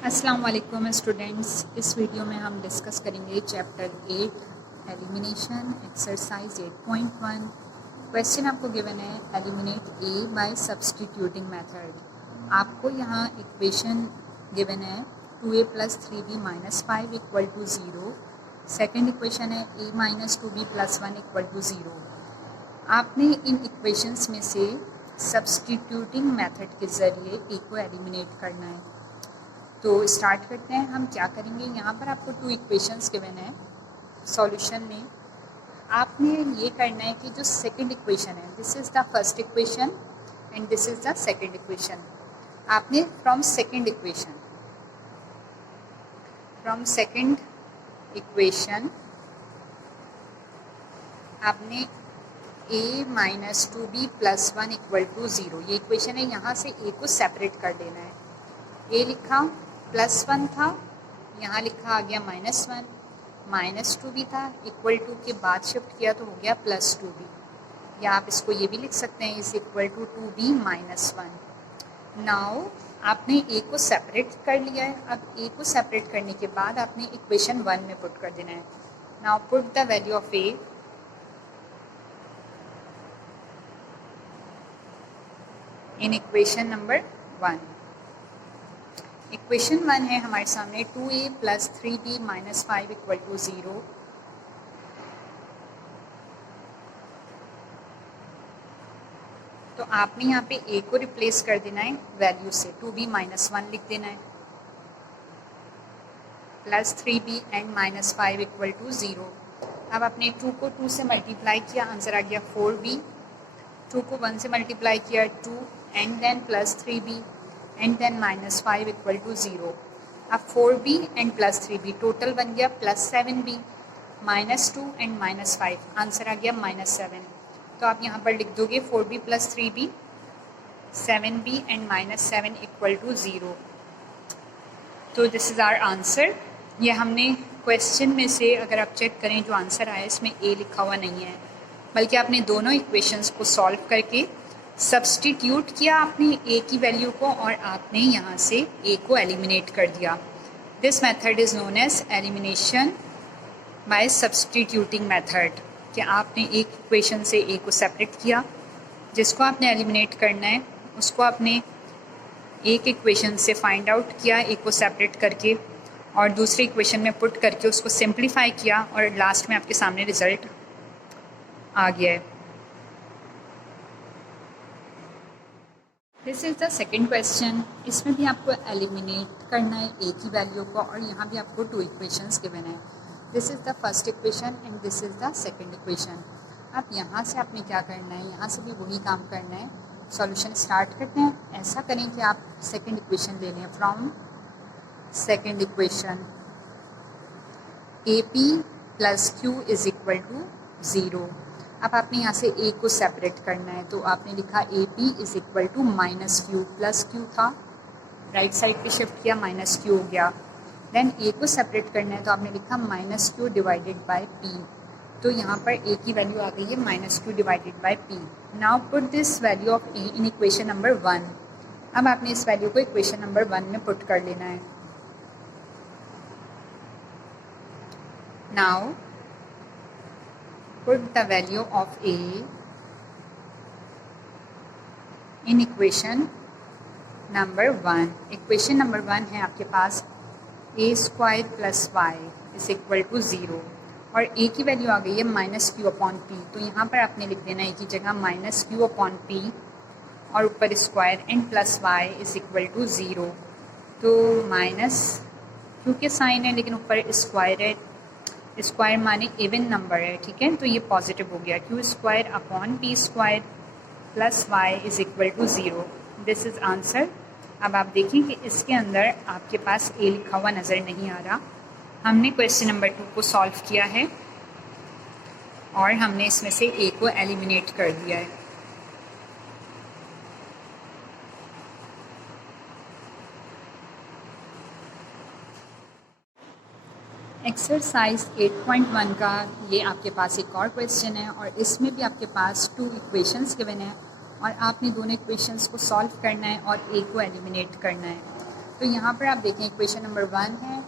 अस्सलाम वालेकुम स्टूडेंट्स। इस वीडियो में हम डिस्कस करेंगे चैप्टर 8 एलिमिनेशन एक्सरसाइज 8.1। क्वेश्चन आपको गिवन है एलिमिनेट ए बाय सब्सटीट्यूटिंग मेथड। आपको यहाँ इक्वेशन गिवन है 2a + 3b - 5 = 0। सेकेंड इक्वेशन है a - 2b + 1 = 0। आपने इन इक्वेशंस में से सब्सटीट्यूटिंग मेथड के ज़रिए ए को एलिमिनेट करना है। तो स्टार्ट करते हैं। हम क्या करेंगे, यहाँ पर आपको 2 इक्वेशंस गिवन है। सॉल्यूशन में आपने ये करना है कि जो सेकंड इक्वेशन है, this is the first equation and this is the second equation. आपने फ्रॉम सेकंड इक्वेशन आपने a - 2b + 1 = 0 ये इक्वेशन है। यहाँ से a को सेपरेट कर देना है। a लिखा +1 था, यहाँ लिखा आ गया -1, -2b था, = के बाद शिफ्ट किया तो हो गया +2b, या आप इसको ये भी लिख सकते हैं is equal to 2b - 1। Now आपने a को सेपरेट कर लिया है। अब a को सेपरेट करने के बाद आपने इक्वेशन 1 में पुट कर देना है। Now put the value of a in equation number 1। Equation 1 है हमारे सामने 2a + 3b - 5 = 0। तो आपने यहाँ पे a को रिप्लेस कर देना है वैल्यू से, 2b - 1 लिख देना है, + 3b एंड -5 = 0। अब आपने 2 को 2 से मल्टीप्लाई किया, आंसर आ गया 4b। 2 को 1 से मल्टीप्लाई किया 2 and then + 3b and then -5 = 0। अब 4b एंड +3b टोटल बन गया +7b, -2 एंड -5 आंसर आ गया -7। तो आप यहाँ पर लिख दोगे 4b + 3b 7b एंड -7 = 0। तो दिस इज़ आवर आंसर। ये हमने क्वेश्चन में से अगर आप चेक करें जो आंसर आया इसमें a लिखा हुआ नहीं है, बल्कि आपने दोनों इक्वेशंस को सॉल्व करके सब्सटीट्यूट किया आपने a की वैल्यू को, और आपने यहाँ से a को एलिमिनेट कर दिया। This method is known as elimination by substituting method. कि आपने एक इक्वेशन से a को सेपरेट किया, जिसको आपने एलिमिनेट करना है उसको आपने एक इक्वेशन से फाइंड आउट किया a को सेपरेट करके, और दूसरी इक्वेशन में पुट करके उसको सिंप्लीफाई किया, और लास्ट में आपके सामने रिजल्ट आ गया है। This is the second question. इसमें भी आपको एलिमिनेट करना है a की वैल्यू को, और यहाँ भी आपको 2 इक्वेशंस गिवन है। This is the first equation and this is the second equation. अब यहाँ से आपने क्या करना है, यहाँ से भी वही काम करना है। सॉल्यूशन स्टार्ट करते हैं। ऐसा करें कि आप सेकेंड इक्वेशन ले लें। From second equation AP + q = 0। अब आपने यहाँ से a को सेपरेट करना है, तो आपने लिखा AP = -q, प्लस q था, राइट साइड पे शिफ्ट किया -q हो गया। देन a को सेपरेट करना है, तो आपने लिखा -q / p। तो यहाँ पर a की वैल्यू आ गई है -q / p। Now put this value of a in equation number 1। अब आपने इस वैल्यू को इक्वेशन नंबर 1 में पुट कर लेना है। Now put the value of a in equation number 1। Equation number 1 है आपके पास a² + y = 0, और a की वैल्यू आ गई है -q/p। तो यहाँ पर आपने लिख देना है की जगह -q/p और ऊपर स्क्वायर एंड +y = 0। तो माइनस क्योंकि साइन है लेकिन ऊपर स्क्वायर है, स्क्वायर माने इवन नंबर है, ठीक है, तो ये पॉजिटिव हो गया। q² / p² + y = 0। This is answer. अब आप देखें कि इसके अंदर आपके पास a लिखा हुआ नज़र नहीं आ रहा। हमने क्वेश्चन नंबर 2 को सॉल्व किया है और हमने इसमें से a को एलिमिनेट कर दिया है। एक्सरसाइज 8.1 का ये आपके पास एक और क्वेश्चन है, और इसमें भी आपके पास 2 इक्वेशंस गिवन है, और आपने दोनों इक्वेशंस को सॉल्व करना है और a को एलिमिनेट करना है। तो यहाँ पर आप देखें इक्वेशन नंबर 1 है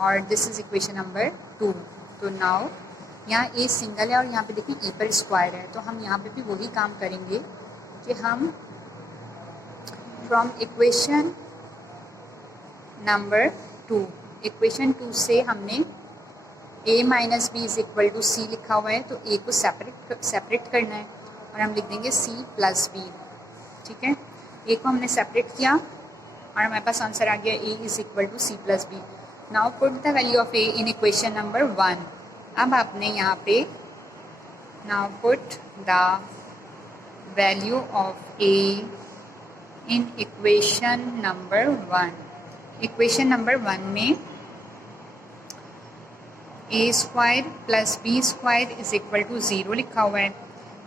और दिस इज़ इक्वेशन नंबर 2। तो नाउ यहाँ ए सिंगल है और यहाँ पे देखें ए पर स्क्वायर है, तो हम यहाँ पे भी वही काम करेंगे कि हम फ्रॉम इक्वेशन नंबर 2, इक्वेशन 2 से हमने a minus B is equal to C लिखा हुआ है, तो a को सेपरेट करना है और हम लिख देंगे c प्लस बी। ठीक है, a को हमने सेपरेट किया और हमारे पास आंसर आ गया a is equal to c plus b. Now put the value of a in equation number 1। अब आपने यहाँ पे now put the value of a in equation number 1। Equation number 1 में a square plus B square is equal to 0 लिखा हुआ है।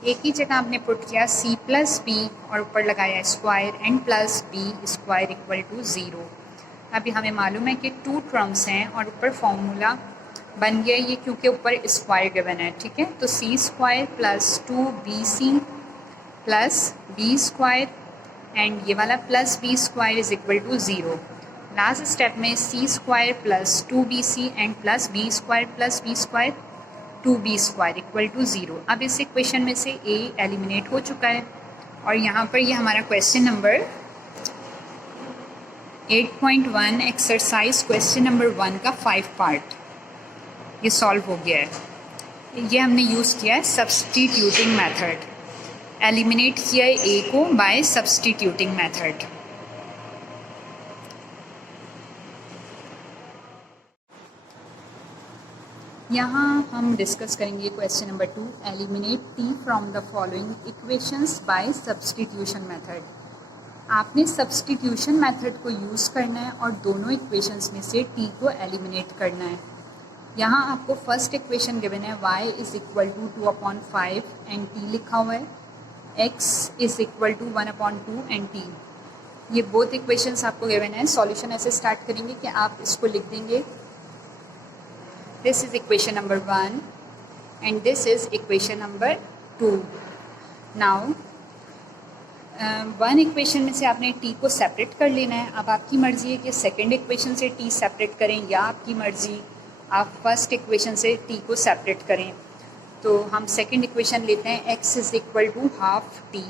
ए की जगह आपने पुट किया c प्लस बी और ऊपर लगाया square and plus B square equal to 0। अभी हमें मालूम है कि 2 टर्म्स हैं और ऊपर फॉर्मूला बन गया ये क्योंकि ऊपर स्क्वायर गिवन है। ठीक है, तो c square plus 2bc plus B square and ये वाला plus B square is equal to 0। Last step में c square plus 2bc and plus B square 2b square equal to 0। अब इस इक्वेशन में से a एलिमिनेट हो चुका है और यहाँ पर ये हमारा question number 8.1 exercise question number 1 का 5 पार्ट ये सॉल्व हो गया है। ये हमने यूज़ किया है सब्सटीट्यूटिंग मेथड, एलिमिनेट किया है a को बाय सब्सटीट्यूटिंग मेथड। यहाँ हम डिस्कस करेंगे question number 2, eliminate t from the following equations by substitution method. आपने सब्सटीट्यूशन मेथड को यूज़ करना है और दोनों इक्वेशंस में से t को एलिमिनेट करना है। यहाँ आपको फर्स्ट इक्वेशन गिवन है y is equal to 2/5 and t लिखा हुआ है, x is equal to 1/2 and t। ये बोथ इक्वेशंस आपको गिवन है। सॉल्यूशन ऐसे स्टार्ट करेंगे कि आप इसको लिख देंगे this is equation number 1 and this is equation number 2। now one equation में से आपने t को सेपरेट कर लेना है। अब आपकी मर्ज़ी है कि सेकंड इक्वेशन से t सेपरेट करें या आपकी मर्ज़ी आप फर्स्ट इक्वेशन से t को सेपरेट करें। तो हम सेकंड इक्वेशन लेते हैं, x is equal to half t।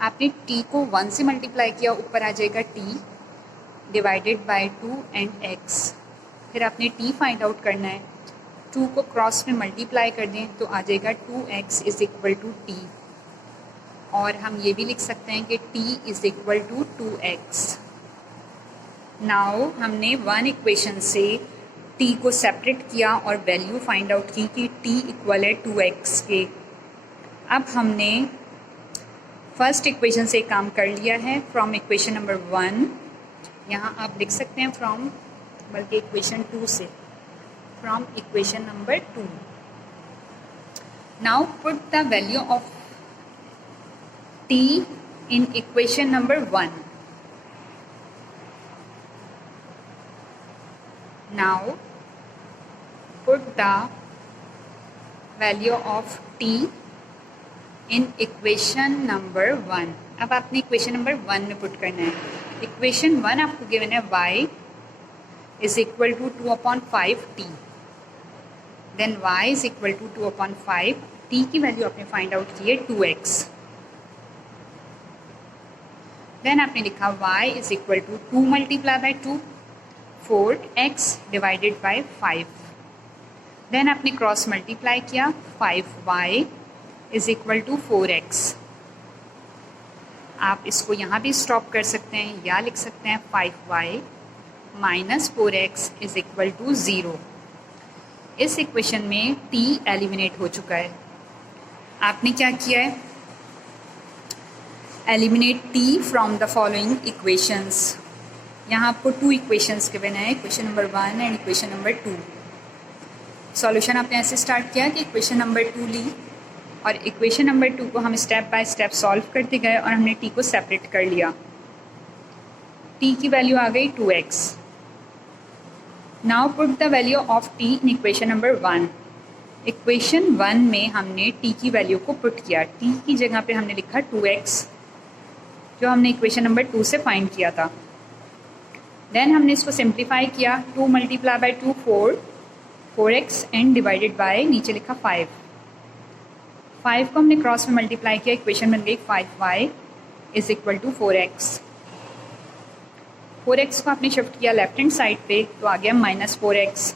आपने t को 1 से मल्टीप्लाई किया, ऊपर आ जाएगा t divided by 2 and x। फिर आपने t फाइंड आउट करना है, 2 को क्रॉस में मल्टीप्लाई कर दें तो आ जाएगा 2x is equal to t। और हम ये भी लिख सकते हैं कि t is equal to 2x। Now हमने वन इक्वेशन से t को सेपरेट किया और वैल्यू फाइंड आउट की कि t इक्वल है 2x के। अब हमने फर्स्ट इक्वेशन से काम कर लिया है फ्रॉम इक्वेशन नंबर 1। यहाँ आप लिख सकते हैं फ्रॉम, बल्कि इक्वेशन 2 से, from equation number 2। Now put the value of t in equation number 1। Now put the value of t in equation number 1। अब आपने इक्वेशन नंबर 1 में पुट करना है। इक्वेशन 1 आपको गिवन है y is equal to 2/5 t, then y is equal to 2/5, t की value आपने find out की है 2x। देन आपने लिखा y is equal to 2 multiply by 2, 4x divided by 5। Then आपने क्रॉस मल्टीप्लाई किया, 5y is equal to 4x। आप इसको यहाँ भी स्टॉप कर सकते हैं या लिख सकते हैं 5y minus 4x is equal to 0। इस इक्वेशन में t एलिमिनेट हो चुका है। आपने क्या किया है, eliminate t from the following equations. यहाँ आपको 2 इक्वेशंस गिवन है, equation number 1 and equation number 2। Solution आपने ऐसे स्टार्ट किया कि इक्वेशन नंबर 2 ली और इक्वेशन नंबर 2 को हम स्टेप बाय स्टेप सॉल्व करते गए और हमने t को सेपरेट कर लिया। t की वैल्यू आ गई 2x। Now put the value of t in equation number 1। Equation 1 में हमने t की वैल्यू को पुट किया, t की जगह पे हमने लिखा 2x जो हमने इक्वेशन नंबर 2 से फाइंड किया था। देन हमने इसको सिंप्लीफाई किया, 2 multiply by 2 4x and divided bye नीचे लिखा 5 को हमने क्रॉस में मल्टीप्लाई किया, इक्वेशन बन गई 5y is equal to 4x। 4x को आपने शिफ्ट किया लेफ्ट हैंड साइड पे तो आ गया -4x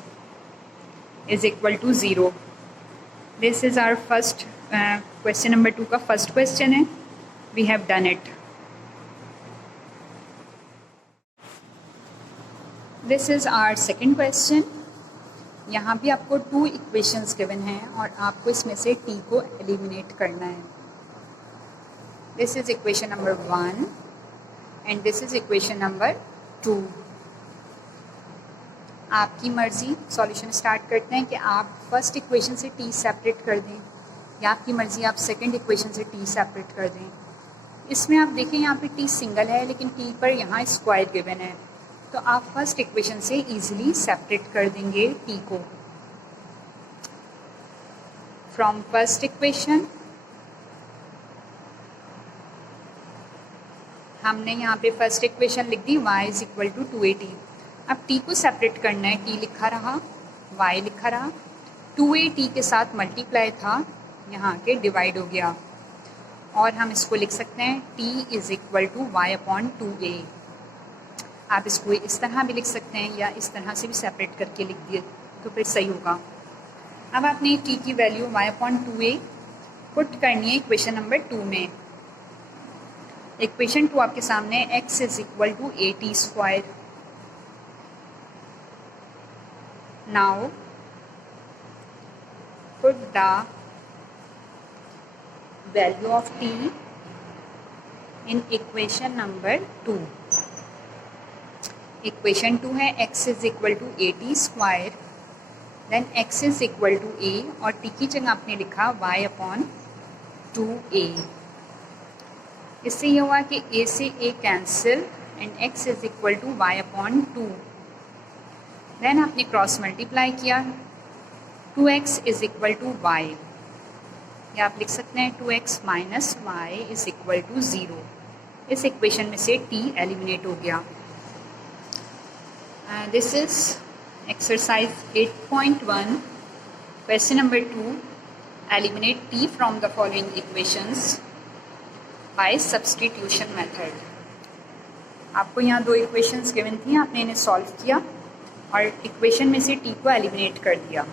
is equal to 0। This is our first question number 2 का फर्स्ट क्वेश्चन है। We have done it. This is our second question. यहाँ भी आपको 2 इक्वेशंस गिवन हैं और आपको इसमें से t को एलिमिनेट करना है। This is equation number 1 and this is equation number 2। आपकी मर्ज़ी, सॉल्यूशन स्टार्ट करते हैं कि आप फर्स्ट इक्वेशन से t सेपरेट कर दें या आपकी मर्ज़ी आप सेकंड इक्वेशन से t सेपरेट कर दें। इसमें आप देखें यहाँ पे t सिंगल है लेकिन t पर यहाँ स्क्वायर गिवन है, तो आप फर्स्ट इक्वेशन से इजीली सेपरेट कर देंगे t को। फ्रॉम फर्स्ट इक्वेशन हमने यहाँ पे फर्स्ट इक्वेशन लिख दी y is equal to 2at। अब t को सेपरेट करना है, t लिखा रहा, y लिखा रहा, 2at के साथ मल्टीप्लाई था, यहाँ के डिवाइड हो गया और हम इसको लिख सकते हैं t is equal to y upon 2a। आप इसको इस तरह भी लिख सकते हैं या इस तरह से भी सेपरेट करके लिख दिए तो फिर सही होगा। अब आपने t की value y upon 2a put करनी है इक्वेशन नंबर 2 में। इक्वेशन 2 आपके सामने x is equal to at square. Now put the value of t in equation number 2। Equation 2 है x is equal to at square, then x is equal to a और t की जगह आपने लिखा y upon 2a। इससे ये हुआ कि a से a cancel and x is equal to y upon 2। Then आपने क्रॉस मल्टीप्लाई किया, 2x is equal to y या आप लिख सकते हैं 2x minus y is equal to 0। इस इक्वेशन में से t एलिमिनेट हो गया। This is exercise 8.1 question number 2। Eliminate t from the following equations by substitution method. आपको यहाँ 2 इक्वेशंस गिवन थी, आपने इन्हें सॉल्व किया और इक्वेशन में से t को एलिमिनेट कर दिया।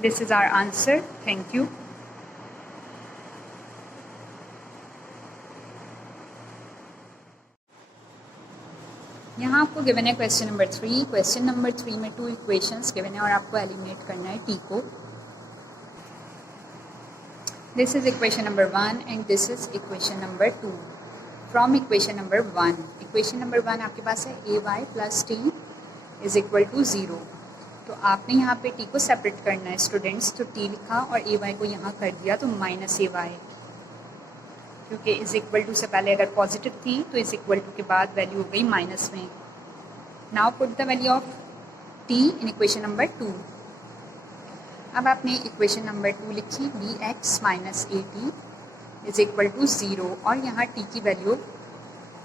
This is our answer. Thank you. यहाँ आपको गिवन है क्वेश्चन नंबर 3। क्वेश्चन नंबर 3 में 2 इक्वेशंस गिवन है और आपको एलिमिनेट करना है t को। This is equation number 1 and this is equation number 2। From equation number 1, equation number 1 आपके पास है ay plus t is equal to 0। तो आपने यहाँ पे t को सेपरेट करना है स्टूडेंट्स, तो t लिखा और ay को यहाँ कर दिया तो माइनस ay, क्योंकि इज इक्वल टू से पहले अगर पॉजिटिव थी तो इज इक्वल टू के बाद वैल्यू हो गई माइनस में। Now put the value of t in equation number 2। अब आपने इक्वेशन नंबर 2 लिखी bx minus at is equal to 0 और यहाँ t की वैल्यू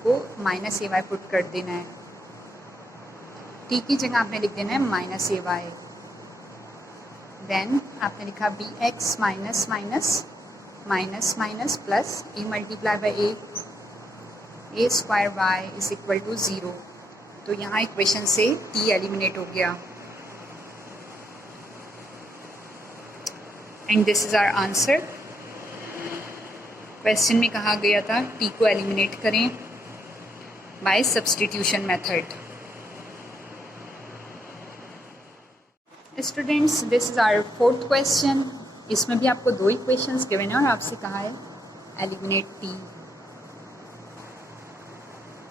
को माइनस ay पुट कर देना है। t की जगह आपने लिख देना है माइनस ay। देन आपने लिखा bx minus minus minus minus plus a multiply by a square y is equal to 0। तो यहाँ इक्वेशन से t एलिमिनेट हो गया and this is our answer. Question में कहा गया था t को एलिमिनेट करें by substitution method. Students, this is our fourth question. इसमें भी आपको 2 इक्वेशंस गिवन है और आपसे कहा है eliminate t।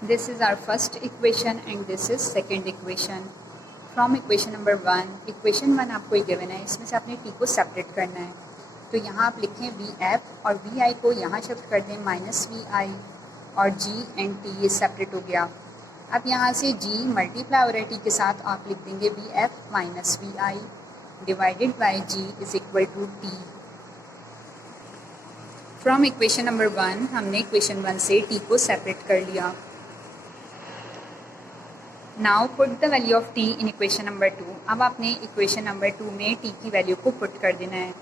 This is our first equation and this is second equation. From equation number 1, equation 1 आपको गिवन है, इसमें से आपने t को सेपरेट करना है। तो यहाँ आप लिखें vf और vi को यहाँ शिफ्ट कर दें माइनस vi और g एंड t ये सेपरेट हो गया। अब यहाँ से g मल्टीप्लाई हो रहा है t के साथ, आप लिख देंगे vf minus vi divided by g is equal to t। From equation number 1 हमने इक्वेशन 1 से t को सेपरेट कर लिया. Now put the value of t in equation number 2. अब आपने इक्वेशन नंबर 2 में t की वैल्यू को पुट कर देना है.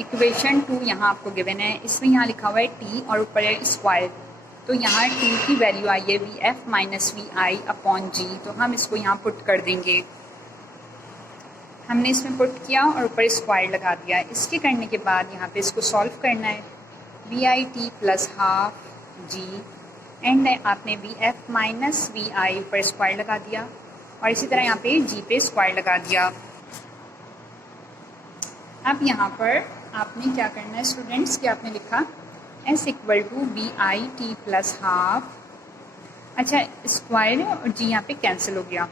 इक्वेशन 2 यहाँ आपको गिवन है, इसमें यहाँ लिखा हुआ है t और ऊपर है स्क्वायर. तो यहाँ t की वैल्यू आई है V F minus we I upon G. तो हम इसको यहाँ पुट कर देंगे. हमने इसमें पुट किया और ऊपर स्क्वायर लगा दिया. इसके करने के बाद यहाँ पे इसको सॉल्व करना है. V I T plus half ji and आपने v F minus we i ऊपर स्क्वायर लगा दिया और इसी तरह यहाँ पे जी पे स्क्वायर लगा दिया. अब यहाँ पर आपने क्या करना है स्टूडेंट्स कि आपने लिखा s equal to we I T plus half. अच्छा, स्क्वायर है और जी यहाँ पे कैंसिल हो गया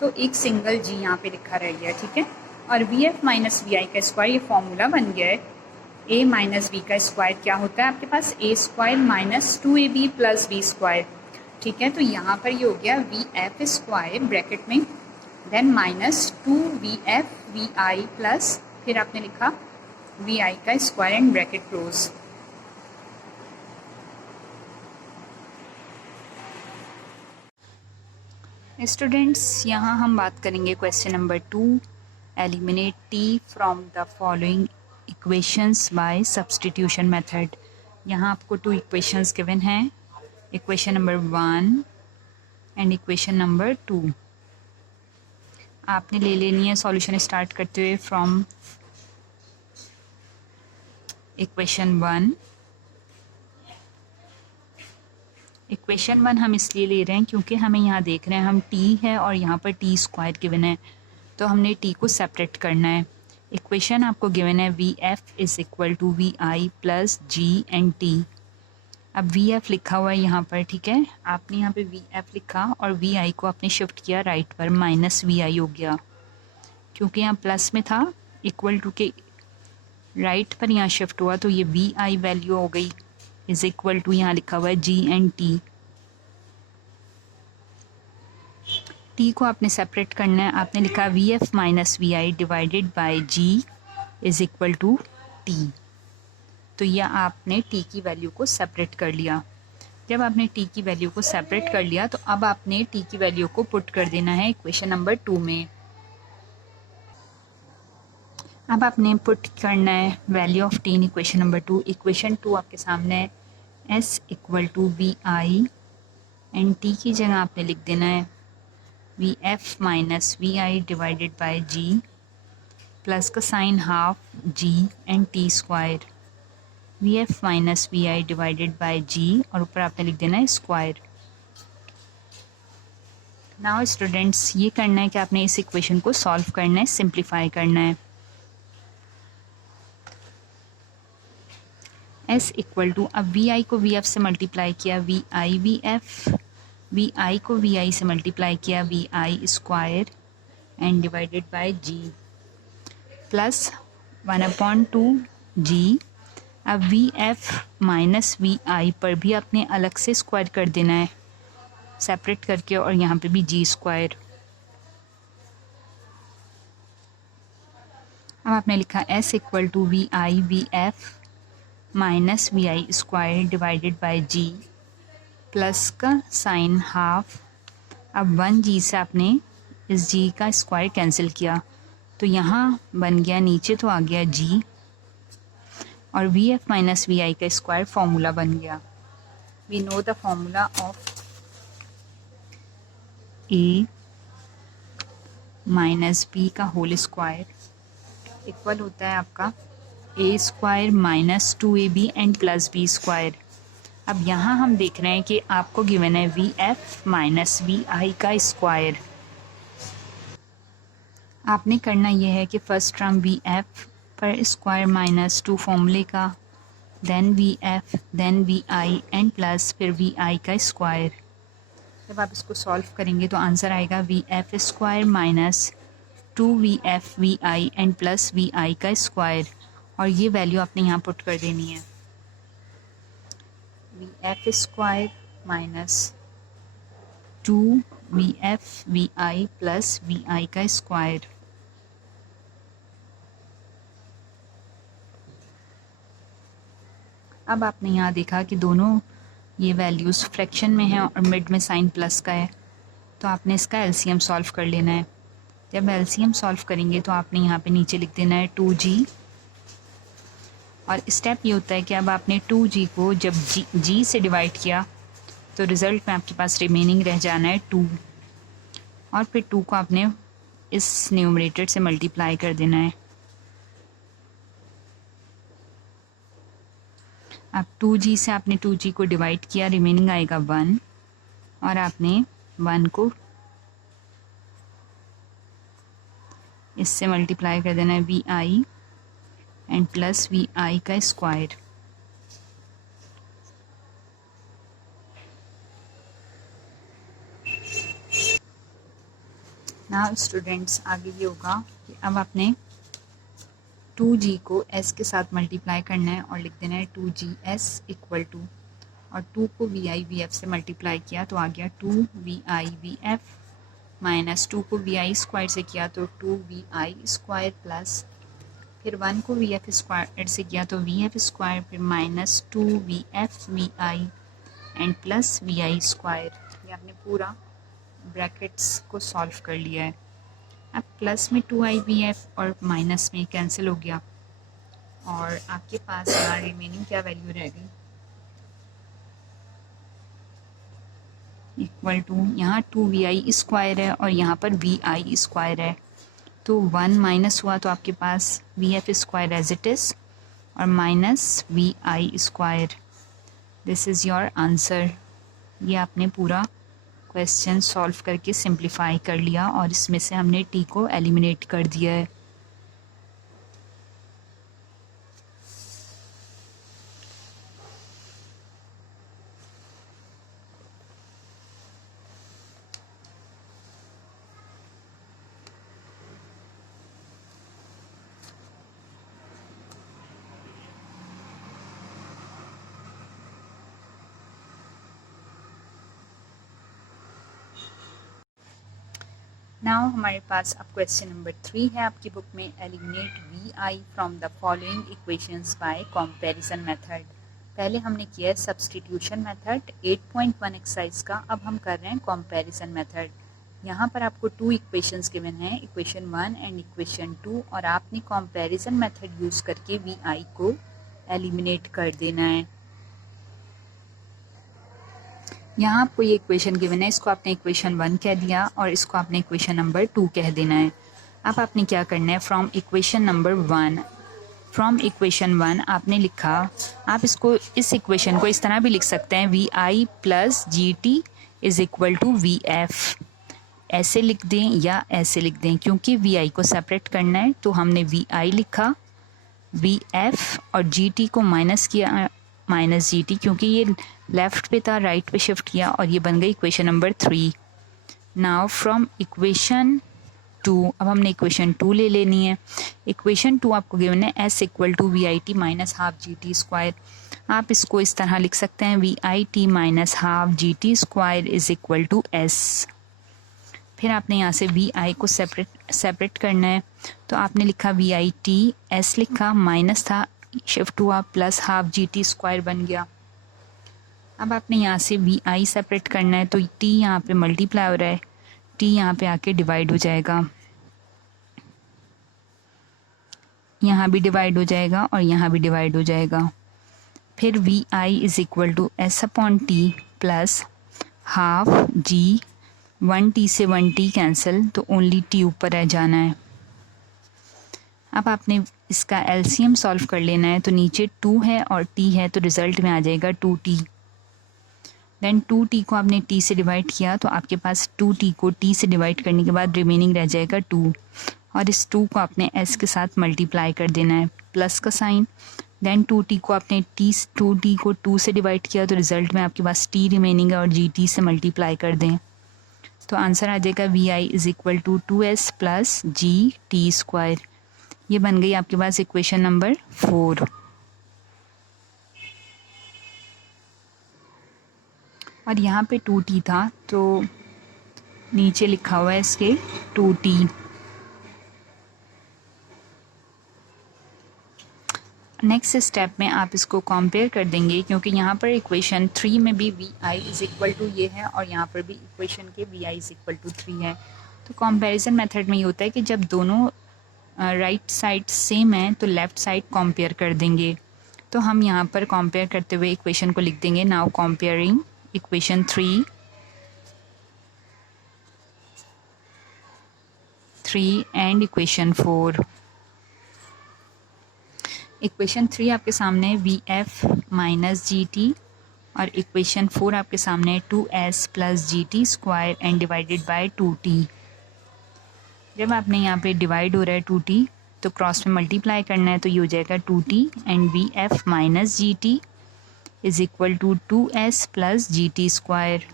तो एक सिंगल जी यहाँ पे लिखा रह गया. ठीक है. और वी एफ माइनस वी आई का स्क्वायर, ये फॉर्मूला बन गया है. ए माइनस बी का स्क्वायर क्या होता है आपके पास, A square minus 2ab plus B square. ठीक है. तो यहाँ पर ये हो गया वी एफ स्क्वायर ब्रैकेट में देन माइनस 2vf वी आई प्लस फिर आपने लिखा वी आई का square and bracket close. Students यहाँ हम बात करेंगे question number 2. Eliminate T from the following equations by substitution method. यहाँ आपको 2 इक्वेशंस गिवन हैं, equation number 1 and equation number 2. आपने ले लेनी है सॉल्यूशन स्टार्ट करते हुए फ्रॉम इक्वेशन 1. इक्वेशन 1 हम इसलिए ले रहे हैं क्योंकि हमें यहाँ देख रहे हैं हम t है और यहाँ पर t स्क्वायर गिवन है तो हमने t को सेपरेट करना है. इक्वेशन आपको गिवन है we f is equal to we I plus g and t. अब वी एफ लिखा हुआ है यहाँ पर. ठीक है. आपने यहाँ पे वी एफ लिखा और वी आई को आपने शिफ्ट किया राइट पर, माइनस वी आई हो गया क्योंकि यहाँ प्लस में था. इक्वल टू के राइट पर यहाँ शिफ्ट हुआ तो ये वी आई वैल्यू हो गई इज़ इक्वल टू यहाँ लिखा हुआ है जी एंड टी. टी को आपने सेपरेट करना है. आपने लिखा v F minus we I divided by g is equal to t. तो यह आपने टी की वैल्यू को सेपरेट कर लिया. जब आपने टी की वैल्यू को सेपरेट कर लिया तो अब आपने टी की वैल्यू को पुट कर देना है इक्वेशन नंबर 2 में. अब आपने पुट करना है value of T in equation number 2. Equation 2 आपके सामने है S equal to we I and T की जगह आपने लिख देना है V F minus we I divided by G plus का sign half ji and T square. V F minus we I divided by G और ऊपर आपने लिख देना है स्क्वायर. नाउ स्टूडेंट्स ये करना है कि आपने इस इक्वेशन को सॉल्व करना है, सिंप्लीफाई करना है. एस इक्वल टू, अब वी आई को वी एफ से मल्टीप्लाई किया वी एफ, वी आई को वी आई से मल्टीप्लाई किया v i square and divided by g plus 1/2 g. अब v F minus we i पर भी आपने अलग से स्क्वायर कर देना है सेपरेट करके और यहाँ पे भी जी स्क्वायर. अब आपने लिखा s equal to V F minus we i square divided by g plus का साइन हाफ. अब 1g से आपने इस g का स्क्वायर कैंसिल किया तो यहाँ बन गया नीचे तो आ गया g और वी एफ माइनस वी आई का स्क्वायर फॉर्मूला बन गया. We know the formula of a minus B का होल स्क्वायर इक्वल होता है आपका a square minus 2ab and plus B square. अब यहाँ हम देख रहे हैं कि आपको गिवन है वी एफ माइनस वी आई का स्क्वायर. आपने करना यह है कि फर्स्ट टर्म वी एफ पर स्क्वायर माइनस 2 फॉर्मूले का, then v f, then v I and plus फिर वी आई का स्क्वायर. जब आप इसको सॉल्व करेंगे तो आंसर आएगा V F square minus 2vf V I and plus V आई का स्क्वायर और ये वैल्यू आपने यहाँ पुट कर देनी है. We F square minus 2vf V I plus V आई का स्क्वायर. अब आपने यहाँ देखा कि दोनों ये वैल्यूज़ फ्रैक्शन में हैं और मिड में साइन प्लस का है, तो आपने इसका एलसीएम सॉल्व कर लेना है। जब एलसीएम सॉल्व करेंगे तो आपने यहाँ पे नीचे लिख देना है 2g, और स्टेप ये होता है कि अब आपने 2g को जब g से डिवाइड किया तो रिज़ल्ट में आपके पास रिमेनिंग रह जाना है 2, और फिर 2 को आपने इस न्यूमरेटर से मल्टीप्लाई कर देना है। अब 2g से आपने 2g को डिवाइड किया, रिमेनिंग आएगा 1, और आपने 1 को इससे मल्टीप्लाई कर देना है vi एंड प्लस vi का स्क्वायर। नाउ स्टूडेंट्स आगे ये होगा कि अब आपने 2g को s के साथ मल्टीप्लाई करना है और लिख देना है 2gs इक्वल टू, और 2 को vi vf से मल्टीप्लाई किया तो आ गया 2vi vf, माइनस 2 को vi स्क्वायर से किया तो 2vi स्क्वायर, प्लस फिर 1 को vf स्क्वायर से किया तो vf स्क्वायर, फिर minus 2vf vi and plus vi square. ये आपने पूरा ब्रैकेट्स को सॉल्व कर लिया है। अब प्लस में 2i और माइनस में कैंसिल हो गया, और आपके पास यहाँ रिमेनिंग क्या वैल्यू रह गई, इक्वल टू यहाँ 2vi स्क्वायर है और यहाँ पर vi स्क्वायर है, तो 1 माइनस हुआ तो आपके पास vf square as it is और minus vi square. This is your answer. ये आपने पूरा क्वेश्चन सॉल्व करके सिंप्लीफाई कर लिया और इसमें से हमने t को एलिमिनेट कर दिया है। नाउ हमारे पास अब क्वेश्चन नंबर 3 है आपकी बुक में, eliminate vi from the following equations bye comparison method. पहले हमने किया है सब्स्टिट्यूशन मेथड 8.1 एक्सरसाइज का, अब हम कर रहे हैं कंपैरिजन मेथड। यहाँ पर आपको 2 इक्वेशंस गिवन हैं, इक्वेशन 1 एंड इक्वेशन 2, और आपने कंपैरिजन मेथड यूज़ करके vi को एलिमिनेट कर देना है। यहाँ आपको ये इक्वेशन गिवन है, इसको आपने इक्वेशन 1 कह दिया और इसको आपने इक्वेशन नंबर 2 कह देना है। अब आपने क्या करना है, फ्रॉम इक्वेशन नंबर 1 आपने लिखा, आप इसको इस इक्वेशन को इस तरह भी लिख सकते हैं, vi plus gt is equal to vf, ऐसे लिख दें या ऐसे लिख दें, क्योंकि vi को सेपरेट करना है तो हमने vi लिखा, vf और gt को माइनस किया, माइनस gt, क्योंकि ये लेफ़्ट पे था राइट पे शिफ्ट किया और ये बन गई equation number 3। Now from equation 2, अब हमने इक्वेशन 2 ले लेनी है। इक्वेशन 2 आपको गिवन है s equal to we I t minus half g t square. आप इसको इस तरह लिख सकते हैं, we I t minus half g t square is equal to s। फिर आपने यहाँ से वी आई को सेपरेट करना है, तो आपने लिखा वी आई टी, एस लिखा, माइनस था शिफ्ट हुआ, plus half g t square बन गया। अब आपने यहाँ से वी आई सेपरेट करना है, तो टी यहाँ पे मल्टीप्लाई हो रहा है, टी यहाँ पे आके डिवाइड हो जाएगा, यहाँ भी डिवाइड हो जाएगा और यहाँ भी डिवाइड हो जाएगा। फिर v i is equal to s upon t plus half g, 1t से 1t कैंसिल, तो ओनली t ऊपर रह जाना है। अब आपने इसका एलसीएम सॉल्व कर लेना है, तो नीचे 2 है और t है, तो रिज़ल्ट में आ जाएगा 2t। देन 2t को आपने t से डिवाइड किया, तो आपके पास 2t को t से डिवाइड करने के बाद रिमेनिंग रह जाएगा 2, और इस 2 को आपने s के साथ मल्टीप्लाई कर देना है, प्लस का साइन। देन 2t को आपने 2t को 2 से डिवाइड किया, तो रिज़ल्ट में आपके पास t रिमेनिंग है और gt से मल्टीप्लाई कर दें, तो आंसर आ जाएगा v i is equal to 2s plus g t square. ये बन गई आपके पास इक्वेशन नंबर 4। और यहाँ पे 2t था, तो नीचे लिखा हुआ है इसके 2t। नेक्स्ट स्टेप में आप इसको कंपेयर कर देंगे, क्योंकि यहाँ पर इक्वेशन 3 में भी v I is equal to ये है और यहाँ पर भी इक्वेशन के v I is equal to 3 है। तो कंपैरिजन मेथड में ये होता है कि जब दोनों राइट साइड सेम है तो लेफ़्ट साइड कंपेयर कर देंगे। तो हम यहाँ पर कंपेयर करते हुए इक्वेशन को लिख देंगे, now comparing equation 3 and equation 4। Equation 3 आपके सामने V F minus g T और इक्वेशन 4 आपके सामने 2s plus g t square and divided by 2t। जब आपने यहाँ पे डिवाइड हो रहा है 2t तो क्रॉस में मल्टीप्लाई करना है, तो ये हो जाएगा 2t and v F minus g t is equal to 2s plus g t square.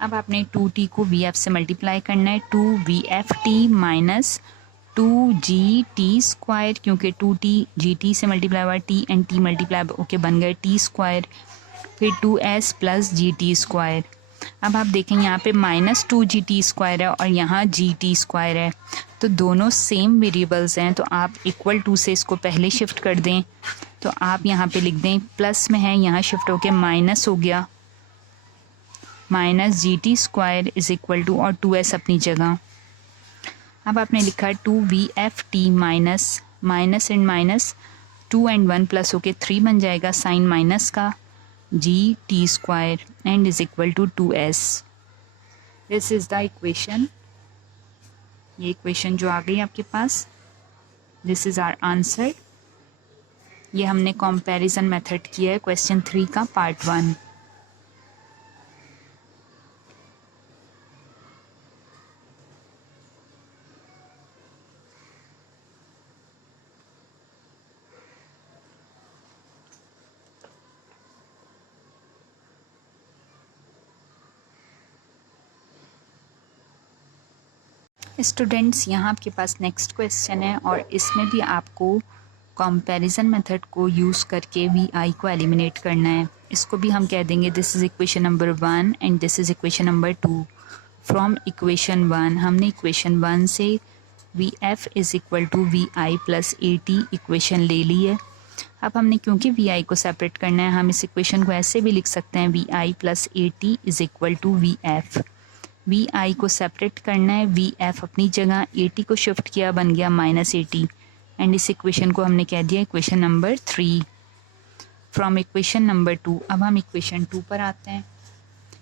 अब आपने 2t को वी एफ से मल्टीप्लाई करना है, 2vft माइनस 2gt स्क्वायर, क्योंकि 2t gt से मल्टीप्लाई हुआ t and t multiply okay बन गए t स्क्वायर, फिर 2s प्लस gt स्क्वायर। अब आप देखें यहाँ पे माइनस 2gt स्क्वायर है और यहाँ gt स्क्वायर है, तो दोनों सेम वेरिएबल्स हैं, तो आप इक्वल टू से इसको पहले शिफ्ट कर दें। तो आप यहाँ पे लिख दें प्लस में है, यहाँ शिफ्ट होके माइनस हो गया, minus gt square is equal to और 2s अपनी जगह। अब आपने लिखा 2vft minus minus and minus 2 and 1 plus होके 3 बन जाएगा साइन माइनस का, g t square and is equal to 2s। This is the equation, ये इक्वेशन जो आ गई आपके पास, दिस इज़ आवर आंसर। ये हमने कंपैरिजन मेथड किया है क्वेश्चन 3 का पार्ट 1। स्टूडेंट्स, यहाँ आपके पास नेक्स्ट क्वेश्चन है और इसमें भी आपको कंपैरिजन मेथड को यूज़ करके वी आई को एलिमिनेट करना है। इसको भी हम कह देंगे this is equation number 1 and this is equation number 2। From equation 1 हमने इक्वेशन 1 से v f is equal to we I plus A t equation ले ली है। अब हमने क्योंकि वी आई को सेपरेट करना है, हम इस इक्वेशन को ऐसे भी लिख सकते हैं, we I plus A T is equal to V F. We आई को सेपरेट करना है, वी एफ अपनी जगह, ए टी को शिफ्ट किया, बन गया माइनस ए टी, एंड इस इक्वेशन को हमने कह दिया equation number 3 from equation number 2। अब हम इक्वेशन 2 पर आते हैं।